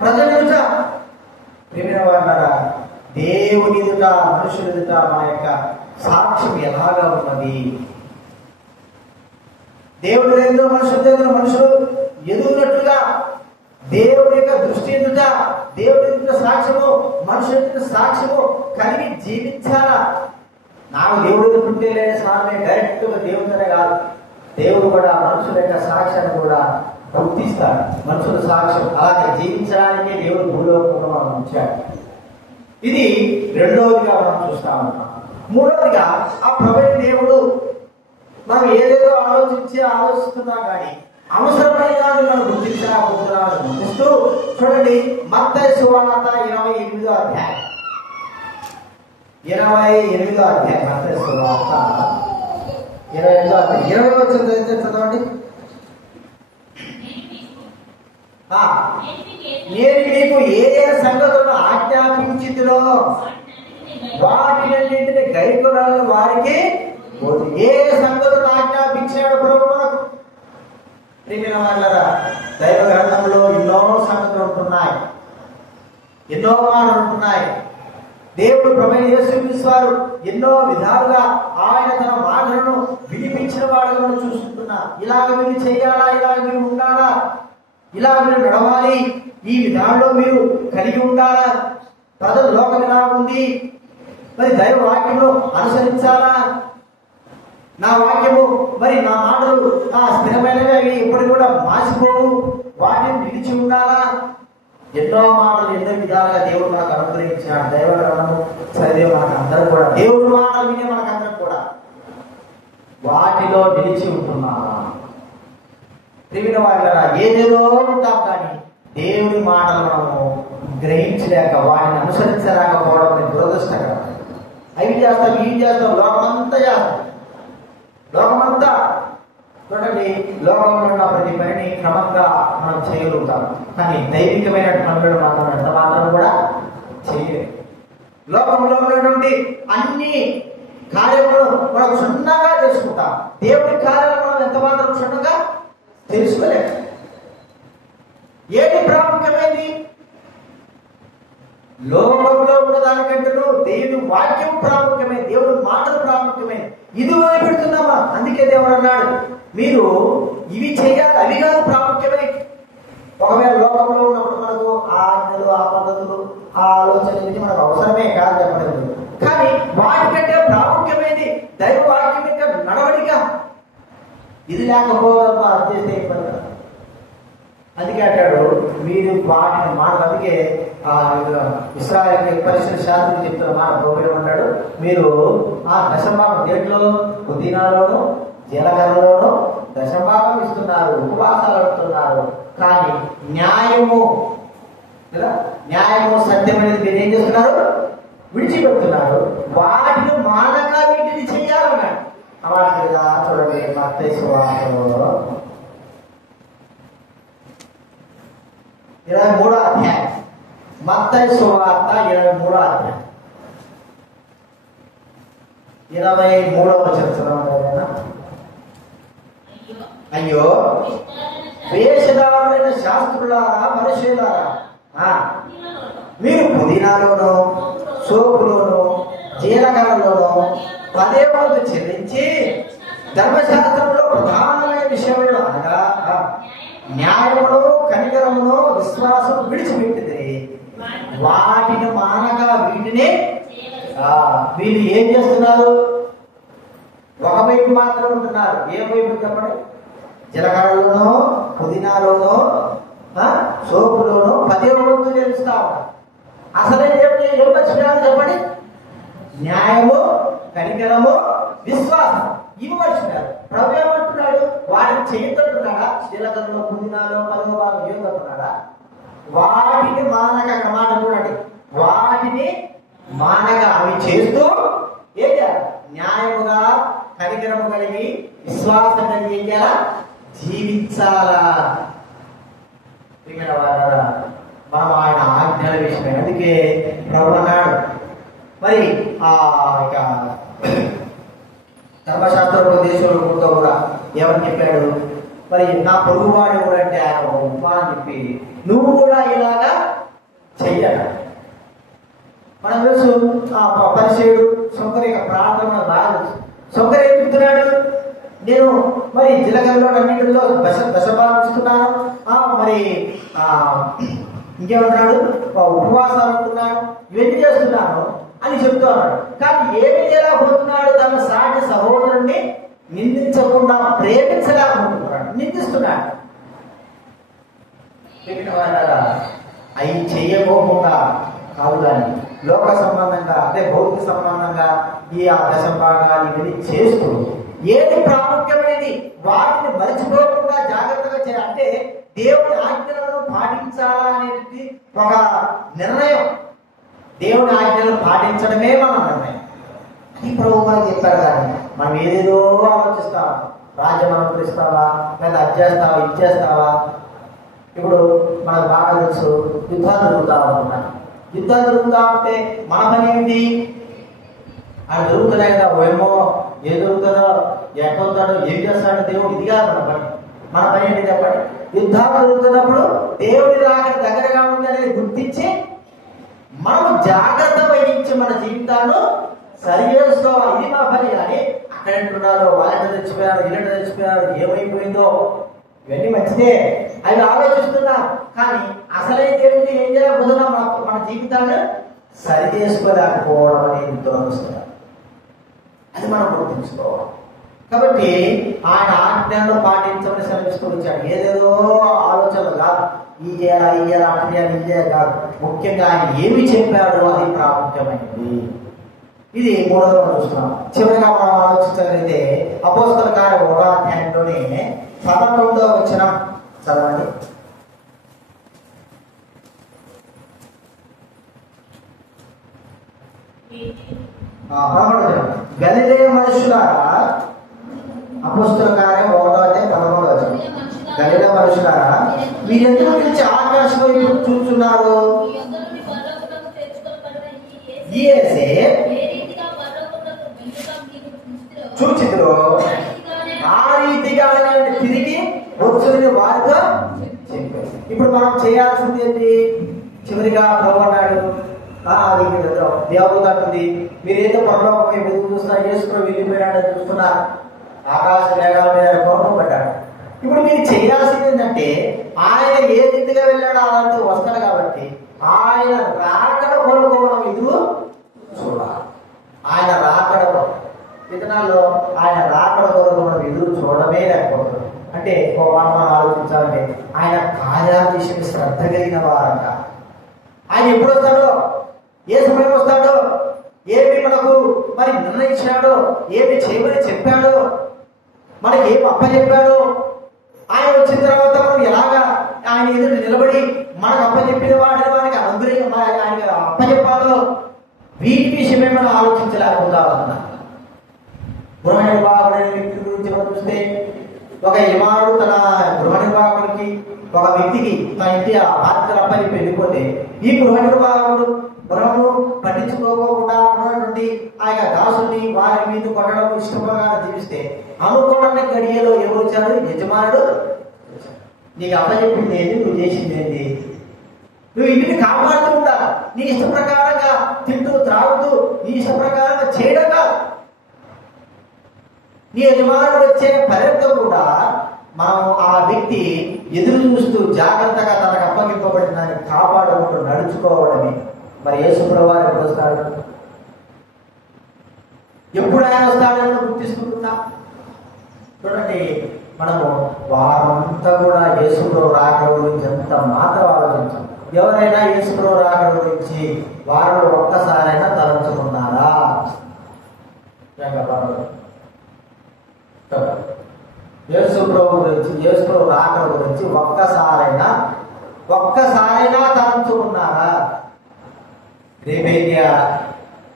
ప్రజల ఎదుట, దేవుని ఎదుట మనుషుల ఎదుట మన యొక్క సాక్ష్యం ఎలాగా ఉన్నది? దేవుడు ఎదుట మనుషులు ఎదుగునట్లుగా దేవుడి యొక్క దృష్టి ఎదుట, దేవుడి ఎదుట సాక్ష్యము, మనుషుల ఎదుట సాక్ష్యము కలిగి జీవించాలా? నాకు దేవుడు ఎదుర్కొంటే లేని సామే డైరెక్ట్ గా దేవుడినే కాదు, దేవుడు కూడా మనుషుల యొక్క సాక్ష్యాన్ని కూడా గుర్తిస్తాడు. మనుషుల సాక్ష్యం అలాగే జీవించడానికి దేవుడు భూలోకంలో మనం ఉంచాడు. ఇది రెండవదిగా మనం చూస్తా ఉన్నాం. మూడవదిగా ఆ ప్రభువైన దేవుడు మనం ఏదేదో ఆలోచిస్తున్నాం కానీ అవసరమైన మనం గుర్తించలేకపోతున్నామని గుర్తిస్తూ చూడండి, మత్తయి సువార్త 28వ అధ్యాయం. 28వ అధ్యాయం మత్తయి సువార్త 28వ అధ్యాయం 20వ వచనం చదవండి. నేను నీకు ఏ ఏ సంగతులను ఆజ్ఞాపించితినో వాటినన్నింటినీ గైకొనాలని వారికి ఏ సంగతులను ఆజ్ఞాపించాడు ప్రభువు మనకు. ప్రియమైన వాళ్ళరా, దైవ గ్రంథంలో ఎన్నో సంగతులు ఉంటున్నాయి, ఎన్నో మాటలు ఉంటున్నాయి. దేవుడు ప్రభువైన యేసుక్రీస్తు వారు ఎన్నో విధాలుగా ఆయన తన మాటలను వినిపించిన వాడుగా మనం చూస్తుంటున్నాం. ఇలాగ మీరు చేయాలా, ఇలాగ మీరు ఉండాలా, ఇలా మీరు నడవాలి, ఈ విధానంలో మీరు కలిగి ఉండాలా, ప్రజల లోకం ఎలా ఉంది, మరి దైవ వాక్యంలో అనుసరించాలా, నా వాక్యము మరి నా మాటలు స్థిరమైనవి, అవి ఎప్పటికి కూడా మాసిపోవు, వాటిని నిలిచి ఉండాలా. ఎన్నో మాటలు ఎన్నో విధాలుగా దేవుడు మనకు అనుగ్రహించాడు. దైవ గ్రంథము చదివే మనకు అందరూ కూడా, దేవుడు మాటలు వినే మనకందరూ కూడా వాటిలో నిలిచి ఉంటున్నారా? ప్రియమైన వాళ్ళరా, ఏదేదో ఉంటాం కానీ దేవుని మాటలు మనము గ్రహించలేక వాటిని అనుసరించలేకపోవడం అనేది దురదృష్టకరం. అవి చేస్తాం, ఇవి చేస్తాం, లోకమంతా చేస్తాం. లోకమంతా చూడండి, లోకంలో ఉన్న ప్రతి పనిని క్రమంగా మనం చేయగలుగుతాం, కానీ దైవికమైన పనులను మాత్రం ఎంత మాత్రం కూడా చేయలేదు. లోకంలో ఉన్నటువంటి అన్ని కార్యములను మనం క్షుణ్ణంగా తెలుసుకుంటాం, దేవుడి కార్యాలను మనం ఎంత మాత్రం క్షుణ్ణంగా తెలుసుకోలేదు. ఏది ప్రాముఖ్యమైంది? లోకంలో ఉన్న దానికంటేనూ దేవుని వాక్యం ప్రాముఖ్యమైంది, దేవుడి మాటలు ప్రాముఖ్యమైంది. ఇది వదిలిపెడుతున్నామా? అందుకే దేవుడు అన్నాడు, మీరు ఇవి చేయాలి, అవి కాదు ప్రాముఖ్యమే. ఒకవేళ లోకంలో ఉన్నప్పుడు మనకు ఆ ఆజ్ఞలు, ఆ పద్ధతులు, ఆ ఆలోచన ఇది మనకు అవసరమే కాదు చెప్పలేదు, కానీ వాటికంటే ప్రాముఖ్యమైనది దైవ వాక్యం యొక్క నడవడిక. ఇది లేకపోవడం అర్థం చేస్తే ఇబ్బంది. అందుకే అంటాడు, మీరు వాటిని మాట. అందుకే ఇశ్రాయేలు పరిశుద్ధ శాస్త్రం చెప్తున్న మాట ప్రభువు అంటాడు, మీరు ఆ దశభాగం దేంట్లో పుదీనాలోను జీలకర్రలోను దశభాగం ఇస్తున్నారు, ఉపవాసాలు పెడుతున్నారు, కానీ న్యాయము సత్యం అనేది మీరు ఏం చేస్తున్నారు? విడిచిపెడుతున్నారు. వాటిని మానగా వీటిని చెయ్యాలన్నాడు. అవాటిగా చూడండి, మత్తయి సువార్తలో 23వ అధ్యాయం. మత్తయి సువార్త 23వ అధ్యాయం 23వ వచనం. అయ్యో వేషధారులైన శాస్త్రులారా, పరిశీలారా, మీరు పుదీనాలోను సోపులోను జీలకర్రలోను 10వ వంతు చెల్లించి ధర్మశాస్త్రంలో ప్రధానమైన విషయంలో అనగా న్యాయమును, కనికరమును, విశ్వాసం విడిచిపెట్టింది. వాటిని మానగా వీటిని వీళ్ళు ఏం చేస్తున్నారు? ఒకవైపు మాత్రం ఉంటున్నారు. ఏ వైపు చెప్పండి? జీలకర్రలోనో పుదీనాలోనో సోపులోనో 10వ వంతు చెల్లిస్తా ఉన్నారు. అసలే ఏం మర్చిపోయారు చెప్పండి? న్యాయము, కనికరము, విశ్వాసం, ఇవి మర్చిపోయారు. ప్రభు ఏమంటున్నాడు? వాటిని చేయొద్దంటున్నాడా? జీలకర్రలో పుదీనాలో 10వ భాగం ఏమంటున్నాడా? వాటిని మానక, అక్కడ మాట చూడండి, వాటిని మానగా అవి చేస్తూ ఏం చేయాలి? న్యాయముగా, కనికరము కలిగి విశ్వాసం కలిగి ఏం చేయాలా? జీవించాలా. మనం ఆయన ఆజ్ఞల విషయమే. అందుకే ప్రభు అన్నాడు మరి ఇక ధర్మశాస్త్రోపదేశంలో కూడా ఏమని చెప్పాడు? మరి నా పొరుగువాడు ఎవరంటే ఆయన ఉపమా అని చెప్పి నువ్వు కూడా ఇలాగా చెయ్యాలి. మనం తెలుసు పరిచయుడు సొంకరి ప్రార్థన రాదు. సొంకరి ఏం చెప్తున్నాడు? నేను మరి జీలకర్రలో అన్నింటిలో దశభాగిస్తున్నాను, మరి ఇంకేమంటున్నాడు, ఉపవాసాలు అంటున్నాను, ఇవన్నీ చేస్తున్నాను అని చెప్తున్నాడు. కానీ ఏమి చేయలేకపోతున్నాడు? తన సాటి సహోదరుణ్ణి నిందించకుండా ప్రేమించలేకపోతున్నాడు, నిందిస్తున్నాడు. అవి చెయ్యకోకుండా కాదు, కానీ లోక సంబంధంగా అంటే భౌతిక సంబంధంగా ఈ దశభాగాలు ఇవన్నీ చేస్తూ ఏది ప్రాముఖ్యమైనది వాటిని మర్చిపోకుండా జాగ్రత్తగా చేయాలి. అంటే దేవుని ఆజ్ఞలను పాటించాలా అనేది ఒక నిర్ణయం. దేవుని ఆజ్ఞలను పాటించడమే మన నిర్ణయం. అది ప్రభు మనకి చెప్పారు. కానీ మనం ఏదేదో ఆలోచిస్తావా, రాజ్యం అనుకరిస్తావా, లేదా అది చేస్తావా, ఇది చేస్తావా. ఇప్పుడు మనకు బాగా తెలుసు యుద్ధాలు జరుగుతా ఉంటున్నాయి. యుద్ధాలు జరుగుతా ఉంటే మన పని ఏంటి? ఆయన జరుగుతున్నాయి కదా, ఏమో ఏం జరుగుతుందో, ఎక్కడో ఏం చేస్తాడో దేవుడు, ఇది కాదు మన పని. మన పని ఏంటి చెప్పండి? యుద్ధాలు జరుగుతున్నప్పుడు దేవుడి రాకడ దగ్గరగా ఉంది అనేది గుర్తించి మనం జాగ్రత్త వహించి మన జీవితాలను సరి చేసుకోవాలి. ఇది మా పని. కానీ అక్కడ ఎంటున్నారో, వాళ్ళంట తెచ్చిపోయారు, ఇల్లంట తెచ్చిపోయారు, ఏమైపోయిందో, ఇవన్నీ మంచిదే, అవి ఆలోచిస్తున్నా. కానీ అసలైతే ఏం చేయకపోతున్నా మన జీవితాన్ని సరి చేసుకోలేకపోవడం అనేది దురదృష్టం. అది మనం గుర్తించుకోవాలి. కాబట్టి ఆయన ఆజ్ఞలను పాటించమని సెలవిస్తూ వచ్చాడు. ఏదేదో ఆలోచనలు కాదు, ఈ చేయాలా, ఈ చేయాలా, అటు చేయాలి, ఇది చేయాలి కాదు. ముఖ్యంగా ఆయన ఏమి చెప్పాడో అది ప్రాముఖ్యమైనది. ఇది మూడోది మనం చూస్తున్నాం. చివరిగా మనం ఆలోచించగలిగితే అపోస్తల కార్యం 1వ అధ్యాయంలోనే 19వ వచనం చదవండి. గలిలయ మనుషులారా, అపోస్తల కార్యం 1వ అధ్యాయం 11వ వచనం. గలిలయ మనుషులారా, మీరెందుకు గురించి ఆకాశం వైపు చూస్తున్నారు? చూచితులో ఆ రీతిగా తిరిగి వచ్చుని వారితో చెప్పారు. ఇప్పుడు మనం చేయాల్సింది ఏంటి? చివరిగా ప్రభు అన్నాడు, దేవదూత అంటుంది, మీరేదో పరలోకం ఎదురు చూస్తున్నా, చేసుకుని వెళ్ళిపోయాడని చూస్తున్నారు, ఆకాశ మేఘాల మీద కోపపడ్డాడు. ఇప్పుడు మీరు చేయాల్సింది ఏంటంటే ఆయన ఏ రీతిగా వెళ్ళాడో అలాంటి వస్తాడు. కాబట్టి ఆయన రాకడ కొరకు మనం ఎదురు చూడాలి. ఆయన రాకడ విధానాల్లో ఆయన రాకడ కొరకు మనం ఎదురు చూడమే లేకపోతుంది. అంటే మనం ఆలోచించాలంటే ఆయన కార్యాల విషయం శ్రద్ధ కలిగిన వారంట. ఆయన ఎప్పుడు వస్తాడో, ఏ సమయం వస్తాడో, ఏమి మనకు మరి నిర్ణయించాడో, ఏమి చేయమని చెప్పాడో, మనకి ఏం అప్పచెప్పాడో, ఆయన వచ్చిన తర్వాత మనం ఎలాగా ఆయన ఎదురు నిలబడి మనకు అప్పచెప్పిన వాడికి అనుగ్రహం ఆయన అప్పచెప్పాలో, వీటి విషయమే మనం ఆలోచించలేకుండా ఉన్నా. గృహ నిర్వాహకుడైన వ్యక్తి గురించి మనం చూస్తే, ఒక యజమానుడు తన గృహ నిర్వాహకుడికి, ఒక వ్యక్తికి తన ఇంటి బాధ్యతలు అప్పని వెళ్ళిపోతే, ఈ గృహ నిర్వాహకుడు గృహము పట్టించుకోకుండా ఉన్నటువంటి ఆయన దాసుని వారి మీద కొట్టడం ఇష్టంగా జీవిస్తే, అనుకోవడానికి గడియలో ఎవరు వచ్చారు? యజమానుడు. నీకు అప్పచెప్పింది ఏంటి? నువ్వు చేసింది ఏంటి? నువ్వు ఇంటిని కాపాడుతూ ఉండాలి. నీ ఇష్ట ప్రకారంగా తింటూ త్రాగుతూ నీ ఇష్ట ప్రకారంగా చేయడం కాదు. నీ యజమానుడు వచ్చే పర్యంతం కూడా మనం ఆ వ్యక్తి ఎదురు చూస్తూ జాగ్రత్తగా తనకు అప్పగింపబడిన దాన్ని కాపాడుకుంటూ నడుచుకోవడమే. మరి యేసుప్రభువు వారు ఎప్పుడు వస్తాడు? ఎప్పుడు ఆయన వస్తాడని గుర్తిస్తుంటున్నా. చూడండి, మనము వారంతా కూడా యేసుప్రభువు రాకడ గురించి ఎంత మాత్రం ఆలోచించాం. ఎవరైనా యేసుప్రభువు రాకడ గురించి వారు ఒక్కసారైనా తలంచుకున్నారా? యేసుప్రభువు గురించి, యేసుప్రభువు రాకడ గురించి ఒక్కసారైనా తలంచుకున్నారా?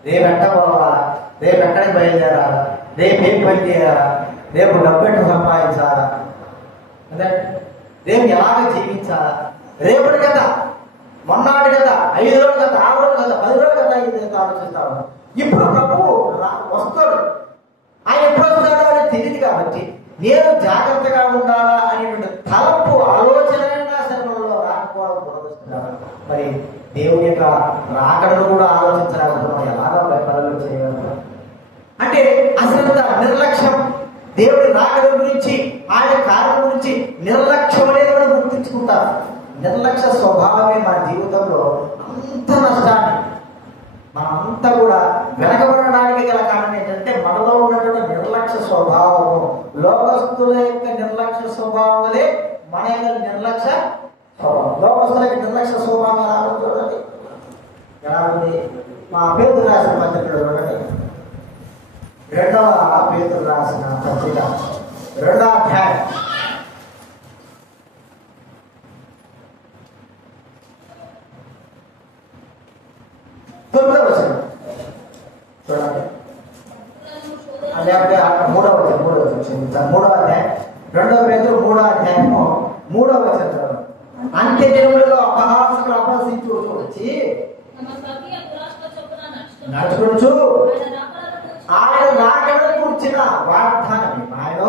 రేపెట్టబోవాలా? రేపెక్కడికి బయలుదేరాలా? రేపు ఏం పని చేయాలా, రేపు డబ్బెట్టు సంపాదించాలా, అంటే రేపు ఎలాగ జీవించాలా, రేపటి కదా, మొన్నటి కదా, 5 రోజులు కదా, 6 రోజులు కదా, 10 రోజులు కదా, ఇది ఆలోచిస్తాము. ఇప్పుడు ప్రభువు వస్తాడు. ఆయన ఎప్పుడు వస్తాడో అని తెలియదు కాబట్టి నేను జాగ్రత్తగా ఉండాలా అనేటువంటి తలపు ఆలోచన శరీరంలో రాకపోవడం దురదృష్టం. మరి దేవుని యొక్క రాకడను కూడా ఆలోచించలేకపోతున్నాం. ఎలాగా పనులు చేయగలుగుతాం అంటే అసలు నిర్లక్ష్యం. దేవుడి రాకడ గురించి, ఆయన కార్యం గురించి నిర్లక్ష్యం అనేది మనం గుర్తించుకుంటారు. నిర్లక్ష్య స్వభావమే మన జీవితంలో అంత నష్టాన్ని, మనమంతా కూడా వెనకబడడానికి గల కారణం ఏంటంటే మనలో ఉన్నటువంటి నిర్లక్ష్య స్వభావము. లోకస్తుల యొక్క నిర్లక్ష్య స్వభావం వలె మన యొక్క నిర్లక్ష్య స్వభావం. లోకస్తుల యొక్క నిర్లక్ష్య స్వభావం ఎలా ఉంది చూడండి, ఎలా ఉంది. మా పేదలు రాసిన పత్రికలు చూడండి, 2వ పేదలు రాసిన పత్రిక 2వ అధ్యాయం 9వ వచనం చూడండి. లేకపోతే 3వ వచనం 3వ అధ్యాయం 2వ పేతురు 3వ అధ్యాయము 3వ వచనం చూడండి. అంత్య దినములలో అపహాసకులు అపహసించు వచ్చి నడుచుకోవచ్చు ఆయన రాకడ కూర్చిన వాగ్దానం ఆయన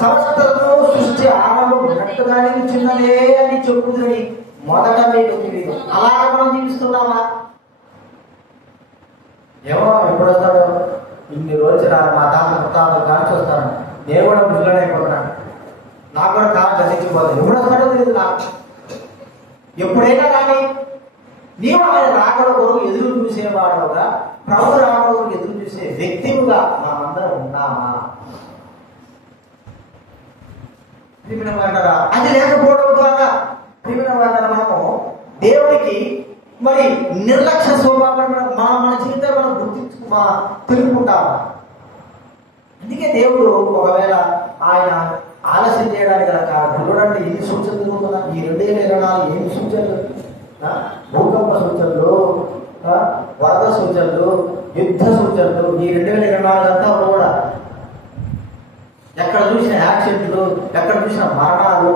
సమస్తను సృష్టి ఆరంభం ఉన్నట్టుగానే చిన్నదే అని చెప్పుదని మొదట మీకు తెలియదు. అలాగే మనం జీవిస్తున్నామా? ఏమో ఎప్పుడు వస్తాడు, ఇన్ని రోజులు మా ముత్తాతలు కాల్చి వస్తాను, నేను కూడా ముసలోనే అయిపోతున్నాను, నాకు కూడా కాలం గతించిపోతుంది. ఎప్పుడు వస్తాడో తెలియదు నాకు. ఎప్పుడైనా కానీ నీవు ఆయన రాకడ కొరకు ఎదురు చూసేవాడుగా, ప్రభు రాకడ కొరకు ఎదురు చూసే వ్యక్తిగా మనమందరం ఉన్నామా? అది లేకపోవడం ద్వారా మనము దేవుడికి మరి నిర్లక్ష్య స్వభావం మన జీవితాన్ని మనం తెలుపుకుంటాము. అందుకే దేవుడు ఒకవేళ ఆయన ఆలస్యం చేయడానికి గల కారణం చూడండి, ఎన్ని సూచనలు జరుగుతున్నా ఈ 2024 ఎన్ని సూచనలు, భూకంప సూచనలు, వరద సూచనలు, యుద్ధ సూచనలు. ఈ 2024 అంతా కూడా ఎక్కడ చూసిన యాక్సిడెంట్లు, ఎక్కడ చూసిన మరణాలు.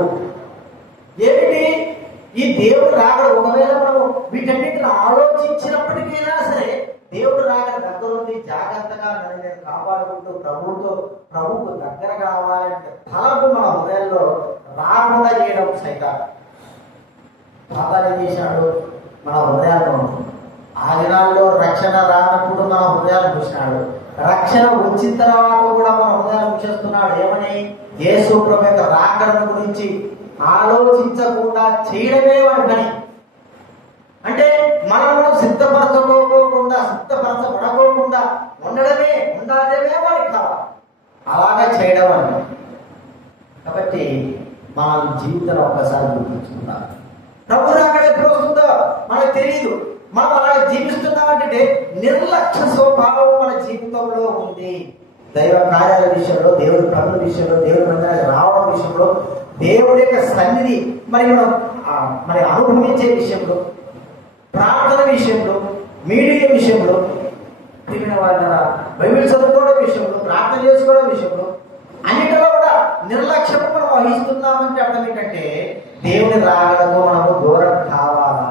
ఏమిటి ఈ దేవుడు రాకడ? ఒకవేళ మనం వీటన్నిటిని ఆలోచించినప్పటికైనా సరే దేవుడు రాకడ దగ్గరుండి జాగ్రత్తగా నన్ను కాపాడుకుంటూ ప్రభువుకు దగ్గర కావాలంటే తలపు మన హృదయంలో రాకుండా చేయడం సైతాను. పాతాళం చేశాడు మన హృదయాల్లో. ఆ దినాల్లో రక్షణ రానప్పుడు మన హృదయాలు మూసినాడు. రక్షణ వచ్చిన తర్వాత కూడా మన హృదయాలు మూసేస్తున్నాడు. ఏమని? యేసు ప్రభు యొక్క రాకడను గురించి ఆలోచించకుండా చేయడమే వాడి పని. అంటే మనము సిద్ధపరచబడకోకుండా ఉండాలనే వాడికి కావాలి. అలాగే చేయడం అని. కాబట్టి మన జీవితంలో ఒక్కసారి గుర్తించుకుందాం. ప్రభు రాకడ ఎప్పుడు వస్తుందో మనకు తెలియదు. మనం అలాగే జీవిస్తున్నామంటే నిర్లక్ష్య స్వభావం మన జీవితంలో ఉంది. దైవ కార్యాల విషయంలో, దేవుడి పనుల విషయంలో, దేవుడి మందిరానికి రావడం విషయంలో, దేవుడి యొక్క సన్నిధి మరి అనుభవించే విషయంలో, ప్రార్థన విషయంలో, మీడియా విషయంలో, బైబిల్ చదువుకోవడం విషయంలో, ప్రార్థన చేసుకోవడం విషయంలో, అన్నిటిలో కూడా నిర్లక్ష్యం మనం వహిస్తున్నామంటే అర్థం ఏంటంటే దేవుని రాకడకు మనము దూరం కావాలా?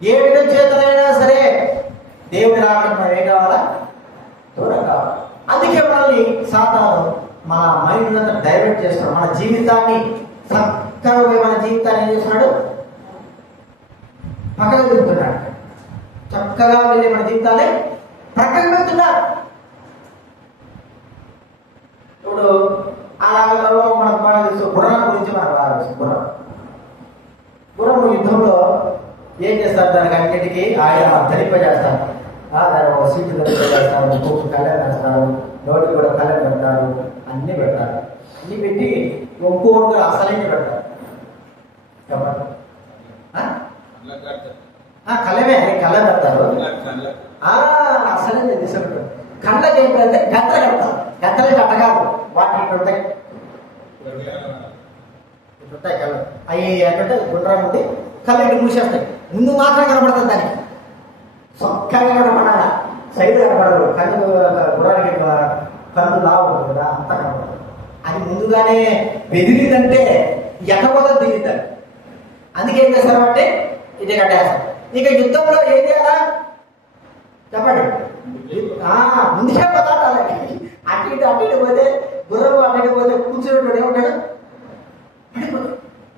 ఏ విధంగా చేతనైనా సరే దేవుని రాకడకు మనం ఏం కావాలా? దూరం కావాలి. అందుకే మనల్ని సాతాను మన మైండ్ అంతా డైవర్ట్ చేస్తాడు. మన జీవితాన్ని చక్కగా మన జీవితాన్ని ఏం చేస్తున్నాడు? పక్కకు వెళ్తున్నాడు. చక్కగా వెళ్ళి మన జీవితాన్ని ప్రక్కకు వెళ్తున్నాడు. ఇప్పుడు అలాగే మనకు బాగా తెలుసు గుర్రం గురించి మనకు బాగా తెలుసు. గుర్రం యుద్ధంలో ఏం చేస్తారు? దానికి అన్నిటికీ ఆయన ధరింపజేస్తారు. దాని ఒక సీటు ధరింపజేస్తారు, ఇంకొక కళ్యాణ్ వేస్తారు, నోటికి కూడా కళ్యాణ్ పెడతారు, అన్ని పెడతారు. అన్ని పెట్టి ఇంకోటి అసలైన పెడతారు. కళ్ళమే కళ్ళ పెడతారు. అసలైన దిశలు కళ్ళకి ఏంటంటే గంటలు కడతారు. గంటలే కట్టగాదు, వాటి ఉంటాయి కళ్ళు. అవి ఏంటంటే గుండ్రం ఉండి కళ్ళు ఇటు మూసేస్తాయి. ముందు మాత్రం కనబడుతుంది, దానికి చక్కగా కనపడాలా. సైడ్ కనపడదు, కళ్ళు గుర్రానికి కళ్ళు లావు ఉంటుంది కదా, అంత కనపడదు. అది ముందుగానే బెదిరిందంటే ఎక్కబోతుంది దిగుతారు. అందుకే ఏం చేస్తారంటే ఇది కట్టేస్తారు. ఇక యుద్ధంలో ఏం చేయాలా చెప్పండి, ముందుకే పోతాడు. అలాగే అటు ఇటు పోతే గుర్రం అటు ఇటు పోతే కూర్చునేవాడు ఏమంటాడు,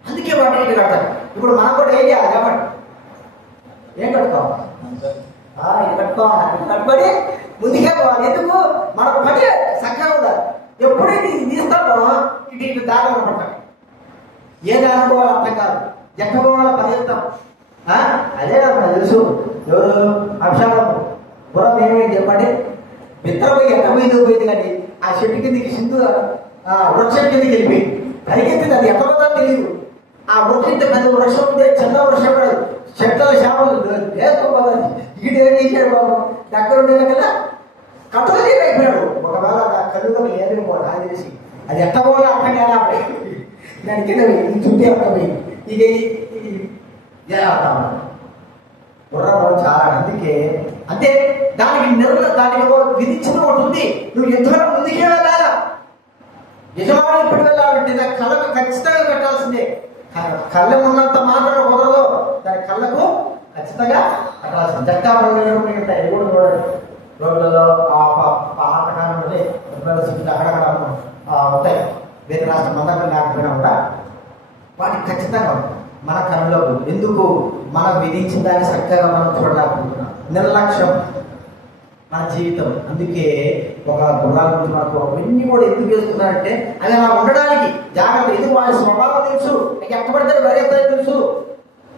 అందుకే వాటి ఇటు కడతాడు. ఇప్పుడు మనం కూడా ఏం చేయాలి చెప్పండి, ఏం కట్టుకోవాలి, ఇది కట్టుకోవాలి, కట్టుకొని ముందుకే పోవాలి. ఎందుకు మన పని చక్కగా ఉండాలి. ఎప్పుడైతే ఇది తీస్తామో ఇటు ఇటు దారిలో పడతాం, ఏది అనుకోవాలి అర్థం కాదు, ఎక్కడ పోవాలో పరిగెత్తాం. అదే మనకు తెలుసు. ఎవరు అభిషాలము గుర్రం ఏమేమి చెప్పండి, మిత్రపోయి ఎట్ట పోయింది కానీ ఆ చెట్టు కిందికి సింధు వృక్షం కిందికి వెళ్ళిపోయింది, పరిగెత్తింది. అది ఎక్కడ పోతుందో తెలియదు. ఆ వృక్షం పెద్ద వృక్షం ఉంటే చిన్న వృక్షం పడదు, చెట్ల చేపలు వేసుకోవాలి. ఇటు ఏం చేశాడు బాబు, దగ్గర ఉండేది కదా కట్టలు అయిపోయాడు. ఒకవేళ కళ్ళు ఏమైపోవాలి అది తెలిసి అది ఎట్ట పోవాలో అర్థం కానీ దానికి చుట్టే అర్థమైంది. ఇక ఎలా గుర్రం చాలా. అందుకే అంటే దానికి విధించిన ఒకటి ఉంది, నువ్వు యుద్ధంలో ముందుకే వెళ్ళాలా. యజమాని ఎప్పుడు వెళ్ళాలంటే దాని కళ్ళకు ఖచ్చితంగా కట్టాల్సిందే. కళ్ళం ఉన్నంత మాత్రం కుదరదు, దాని కళ్ళకు ఖచ్చితంగా కట్టాల్సింది. జట్టాపడి ఇది కూడా చూడండి, రోడ్లలో పాతకాలంలోనే అక్కడక్కడ ఉంటాయి, వేరే రాష్ట్రం అందరికీ లేకపోయినా కూడా వాటికి ఖచ్చితంగా మన కళ్ళలో. ఎందుకు మనం విధించిన దాన్ని చక్కగా మనం చూడలేకపోతున్నాం, నిర్లక్ష్యం మన జీవితం. అందుకే ఒక గుర్రాల గురించి మనకు అవన్నీ కూడా ఎందుకు వేస్తున్నారంటే అది అలా ఉండడానికి జాగ్రత్త. ఎందుకు వాడి స్వభావం తెలుసు, ఎక్కబడితే పరిగెత్తాలి తెలుసు.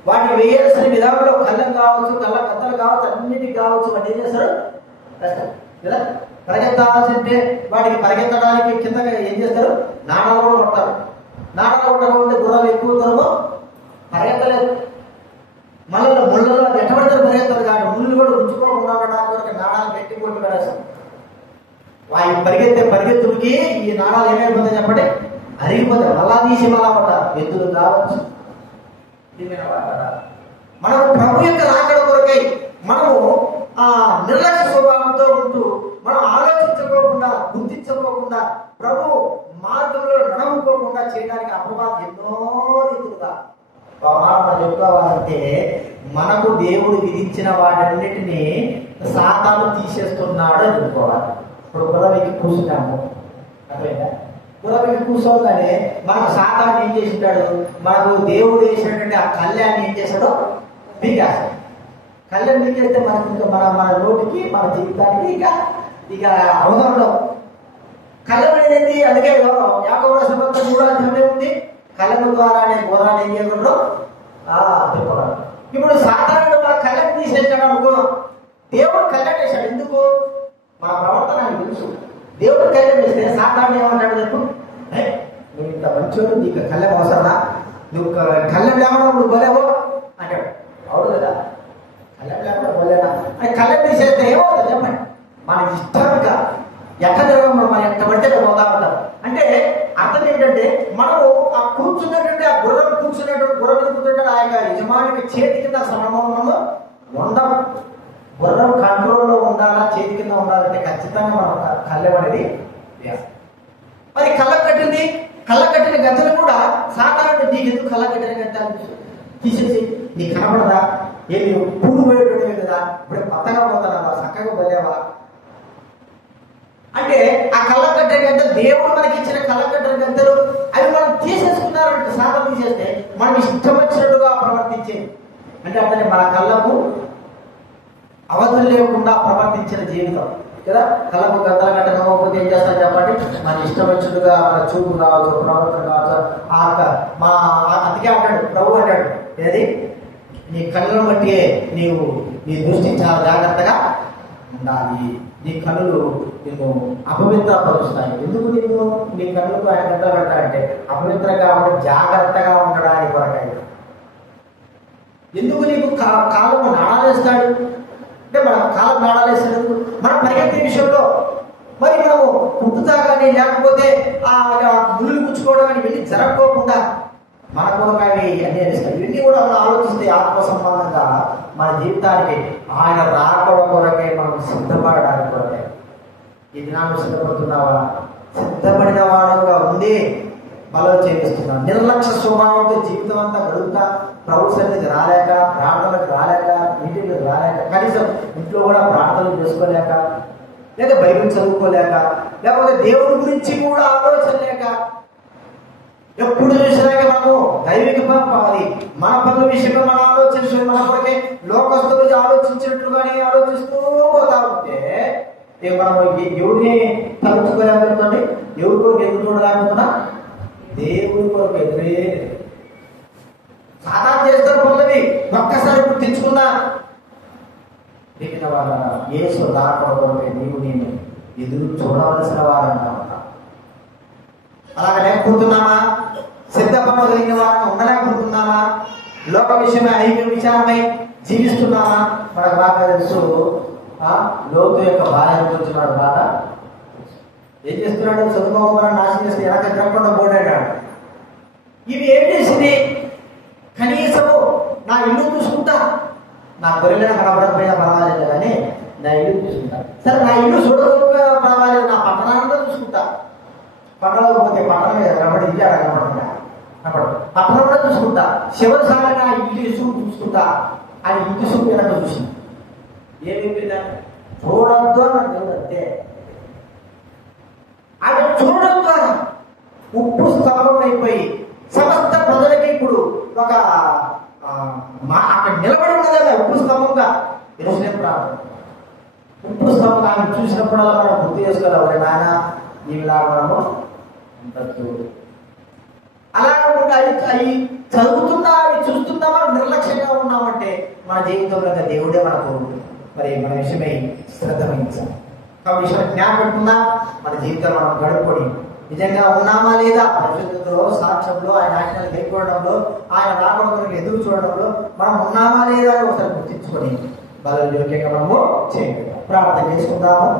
వాటికి వేయాల్సిన విధానంలో కళ్ళం కావచ్చు, కళ్ళ కత్తలు కావచ్చు, అన్నిటికి కావచ్చు. వాటి ఏం చేస్తారు కదా, పరిగెత్తాల్సింటే వాటికి పరిగెత్తడానికి కిందగా ఏం చేస్తారు, నాణాలు కూడా కొడతారు. నాణాలు కొట్టకపోతే గుర్రాలు ఎక్కువ దూరము పరిగెత్తలేదు. మళ్ళీ ముళ్ళలో ఎట్టబడితే పరిగెత్తదు కానీ ముళ్ళు కూడా ఉంచుకోకుండా ఉండడానికి వరకు నాణాలు పెట్టి కొట్టి పడేస్తాం. వాయి పరిగెత్తుడికి ఈ నాణాలు ఏమైపోతాయి చెప్పండి, అరిగిపోతాయి. మళ్ళా తీసి మళ్ళా పడ్డారు. ఎద్దులు కావచ్చు. మనము ప్రభు యొక్క రాకడ కొరకై మనము నిర్లక్ష్య స్వభావంతో ఉంటూ మనం ఆలోచించుకోకుండా, గుర్తించుకోకుండా, ప్రభు మార్గంలో నడవుకోకుండా చేయడానికి అపవాదం ఎన్నో రీతులుగా మనం చెప్పుకోవాలంటే మనకు దేవుడు విధించిన వాటన్నిటినీ సాతాను తీసేస్తున్నాడు అని చెప్పుకోవాలి. ఇప్పుడు గుర్రవికి కూర్చున్నాము, అర్థమైందా? గుర్రవికి కూర్చోగానే మనకు సాతాను ఏం చేసింటాడు, మనకు దేవుడు వేసినటువంటి ఆ కళ్యాణ్ ఏం చేశాడో బీకేస్తాడు. కళ్యాణ్ బీకేస్తే మనకు మన నోటికి మన జీవితానికి ఇక అవసరంలో కళ్ళం అనేది. అందుకే యాకోబు రాసిన పత్రిక 3వ అధ్యాయంలో ఉంది, కళ్ళము ద్వారానే బోధాన్ని ఏం చేయకుండా చెప్పగలరు. ఇప్పుడు సాధారణ మన కళ్ళని తీసేసాడు అనుకో, దేవుడు కళ్యాణ్ వేశాడు. ఎందుకు మన ప్రవర్తన అని తెలుసు. దేవుడు కళ్యాణ్ వేస్తే సాధారణ ఏమంటాడు చెప్పు, నువ్వు ఇంత మంచోడు, నీకు కళ్ళం అవసరమా, నువ్వు కళ్ళం లేకుండా నువ్వు బలేవో అంటాడు. అవును కదా, కళ్ళం లేకుండా బలేనా అని. కళ్ళం తీసేస్తే ఏమవుతుంది చెప్పండి, మన ఇష్టానికి ఎక్కడ మనం ఎక్కడ పడితే పోతా ఉంటాం. అంటే అర్థం ఏంటంటే మనము ఆ కూర్చున్నటువంటి ఆ గుర్రం కూర్చుంటే ఆ యొక్క యజమానికి చేతి కింద సమమము ఉండవు. గుర్రం కంట్రోల్లో ఉండాలా, చేతి కింద ఉండాలంటే ఖచ్చితంగా మనం కళ్ళెం అనేది వేస్తాం. మరి కళ్ళ కట్టిన గంటలు కూడా సాధారణ నీకు ఎందుకు కళ్ళ కట్టిన గంటలు తీసేసి నీకు కనబడదా, ఏమి పూలు పోయేటమే కదా, ఇప్పుడు కొత్తగా పోతానవా, చక్కగా పోలేవా అంటే ఆ కళ్ళకట్టే గంటలు దేవుడు మనకి ఇచ్చిన కళ్ళకట్టిన గంటలు అవి మనం తీసేసుకున్నారంటే సాధన తీసేస్తే మనం ఇష్టం వచ్చినట్టుగా ప్రవర్తించేది. అంటే అతని మన కళ్ళకు అవధులు లేకుండా ప్రవర్తించిన జీవితం కదా. కళ్ళకు గంటల కట్టకపోతే ఏం చేస్తాను చెప్పండి, మన ఇష్టం వచ్చినట్టుగా మన చూపు కావచ్చు, ప్రవర్తన కావచ్చు. అందుకే అంటాడు ప్రభు, అంటాడు ఏది నీ కళ్ళను బట్టి నీ దృష్టి చాలా జాగ్రత్తగా ఉండాలి. నీ కన్నులు నిన్ను అపవిత్రపరుస్తాయి. ఎందుకు నీ కన్నులకు ఆయన గంటలు పెడతాడంటే అపవిత్రంగా జాగ్రత్తగా ఉండడానికి కొరకాయ. ఎందుకు నీకు కాళ్ళకు నాడాలేస్తాడు అంటే మన కాళ్ళకు నాడాలేస్తాడు మన పరిగెత్తే విషయంలో. మరి మనము పుట్టుతా కానీ లేకపోతే ఆ ముళ్ళు గుచ్చుకోవడం కానీ వెళ్ళి జరగకోకుండా మన కొరకవి అన్ని ఇస్తాడు. ఇవన్నీ కూడా మనం ఆలోచిస్తే ఆత్మ సంబంధంగా మన జీవితానికి ఆయన రాకడ కొరకే మనం సిద్ధపడడానికి కొరకే. ఈ దినాన్ని సిద్ధపడుతున్నావా? సిద్ధపడిన వాడుగా ఉండి బలం చేపిస్తున్నాం. నిర్లక్ష్య స్వభావంతో జీవితం అంతా గడుపుతా ప్రభు సన్నిధికి రాలేక, ప్రార్థనలకు రాలేక, మీటింగ్లకు రాలేక, కనీసం ఇంట్లో కూడా ప్రార్థనలు చేసుకోలేక, లేదా బైబిల్ చదువుకోలేక, లేకపోతే దేవుడి గురించి కూడా ఆలోచన లేక, ఎప్పుడు చూసినాక మనము దైవిక అది మన పనుల విషయంలో మన ఆలోచించు మన కొరకే లోకస్తులు ఆలోచించినట్లుగానే ఆలోచిస్తూ పోతా ఉంటే మనము ఎవరిని తలుచుకోలేకపోతుందండి? ఎవరి కొరకు ఎదురు చూడలేకపోతున్నా? దేవుడి కొరకు ఎదురే సాధారణ చేస్తారు పనులవి ఒక్కసారి ఇప్పుడు తెచ్చుకున్నా మిగిలిన వాళ్ళ యేసు రాకపోతే నీవు నేను ఎదురు చూడవలసిన వారన్నా. అలాగే లేకపోతున్నామా? సిద్ధపడగలిగిన వారిని ఉండలేకపోతున్నామా? లోక విషయమై ఐక్య విచారమై జీవిస్తున్నామా? మనకు బాగా తెలుసు. లోతు యొక్క భార్య కూర్చున్నాడు. బాగా ఏం చేస్తున్నాడు? చదువుకోకుండా నాశనం చేస్తే వెనక తిరగకుండా పోటాడు. ఇవి ఏం చేసింది? కనీసము నా ఇల్లు చూసుకుంటా, నా గొర్రెలను కనబడకపోయినా పర్వాలేదు కానీ నా ఇల్లు చూసుకుంటా. సరే, నా ఇల్లు చూడకపోయినా పర్వాలేదు, నా పట్టణాన్ని చూసుకుంటా. పట్టణంలో పోతే పట్టణం కనబడి ఇల్లు అక్కడ కనబడదు. పట్టణం కూడా చూసుకుంటా. చివరిసారి నా ఇల్లు చూసుకుంటా అని ఇంటి చూపు వెనక చూసింది. ఏమైపోయిందా? చూడద్దు అని దేవుడు అంతే. ఆయన చూడడం ద్వారా ఉప్పు స్తంభం అయిపోయి సమస్త ప్రజలకి ఇప్పుడు ఒక అక్కడ నిలబడి ఉన్నదా ఉప్పు స్తంభంగా ఎరుసలేము ప్రాంతం. ఉప్పు స్తంభం ఆమె చూసినప్పుడల్లా మనం గుర్తు చేసుకోవాలి. నాయన నీలాగా మనము ఉండొద్దు. అలాగే అవి చదువుతున్నా, అవి చూస్తున్నా మనం నిర్లక్ష్యంగా ఉన్నామంటే మన జీవితంలో దేవుడే మనకు మరి మన విషయమై శ్రద్ధ వహించాలి. కాబట్టి విషయం జ్ఞాపకం మన జీవితం మనం గడుపుకొని నిజంగా ఉన్నామా లేదా పరిశుద్ధతలో, సాక్ష్యంలో, ఆయన ఆజ్ఞలు కైకొనడంలో, ఆయన రాకడ ఎదురు చూడడంలో మనం ఉన్నామా లేదా అని ఒకసారి గుర్తించుకొని బల యోగ్యంగా మనము చేయాలి. ప్రార్థన చేసుకుందాము.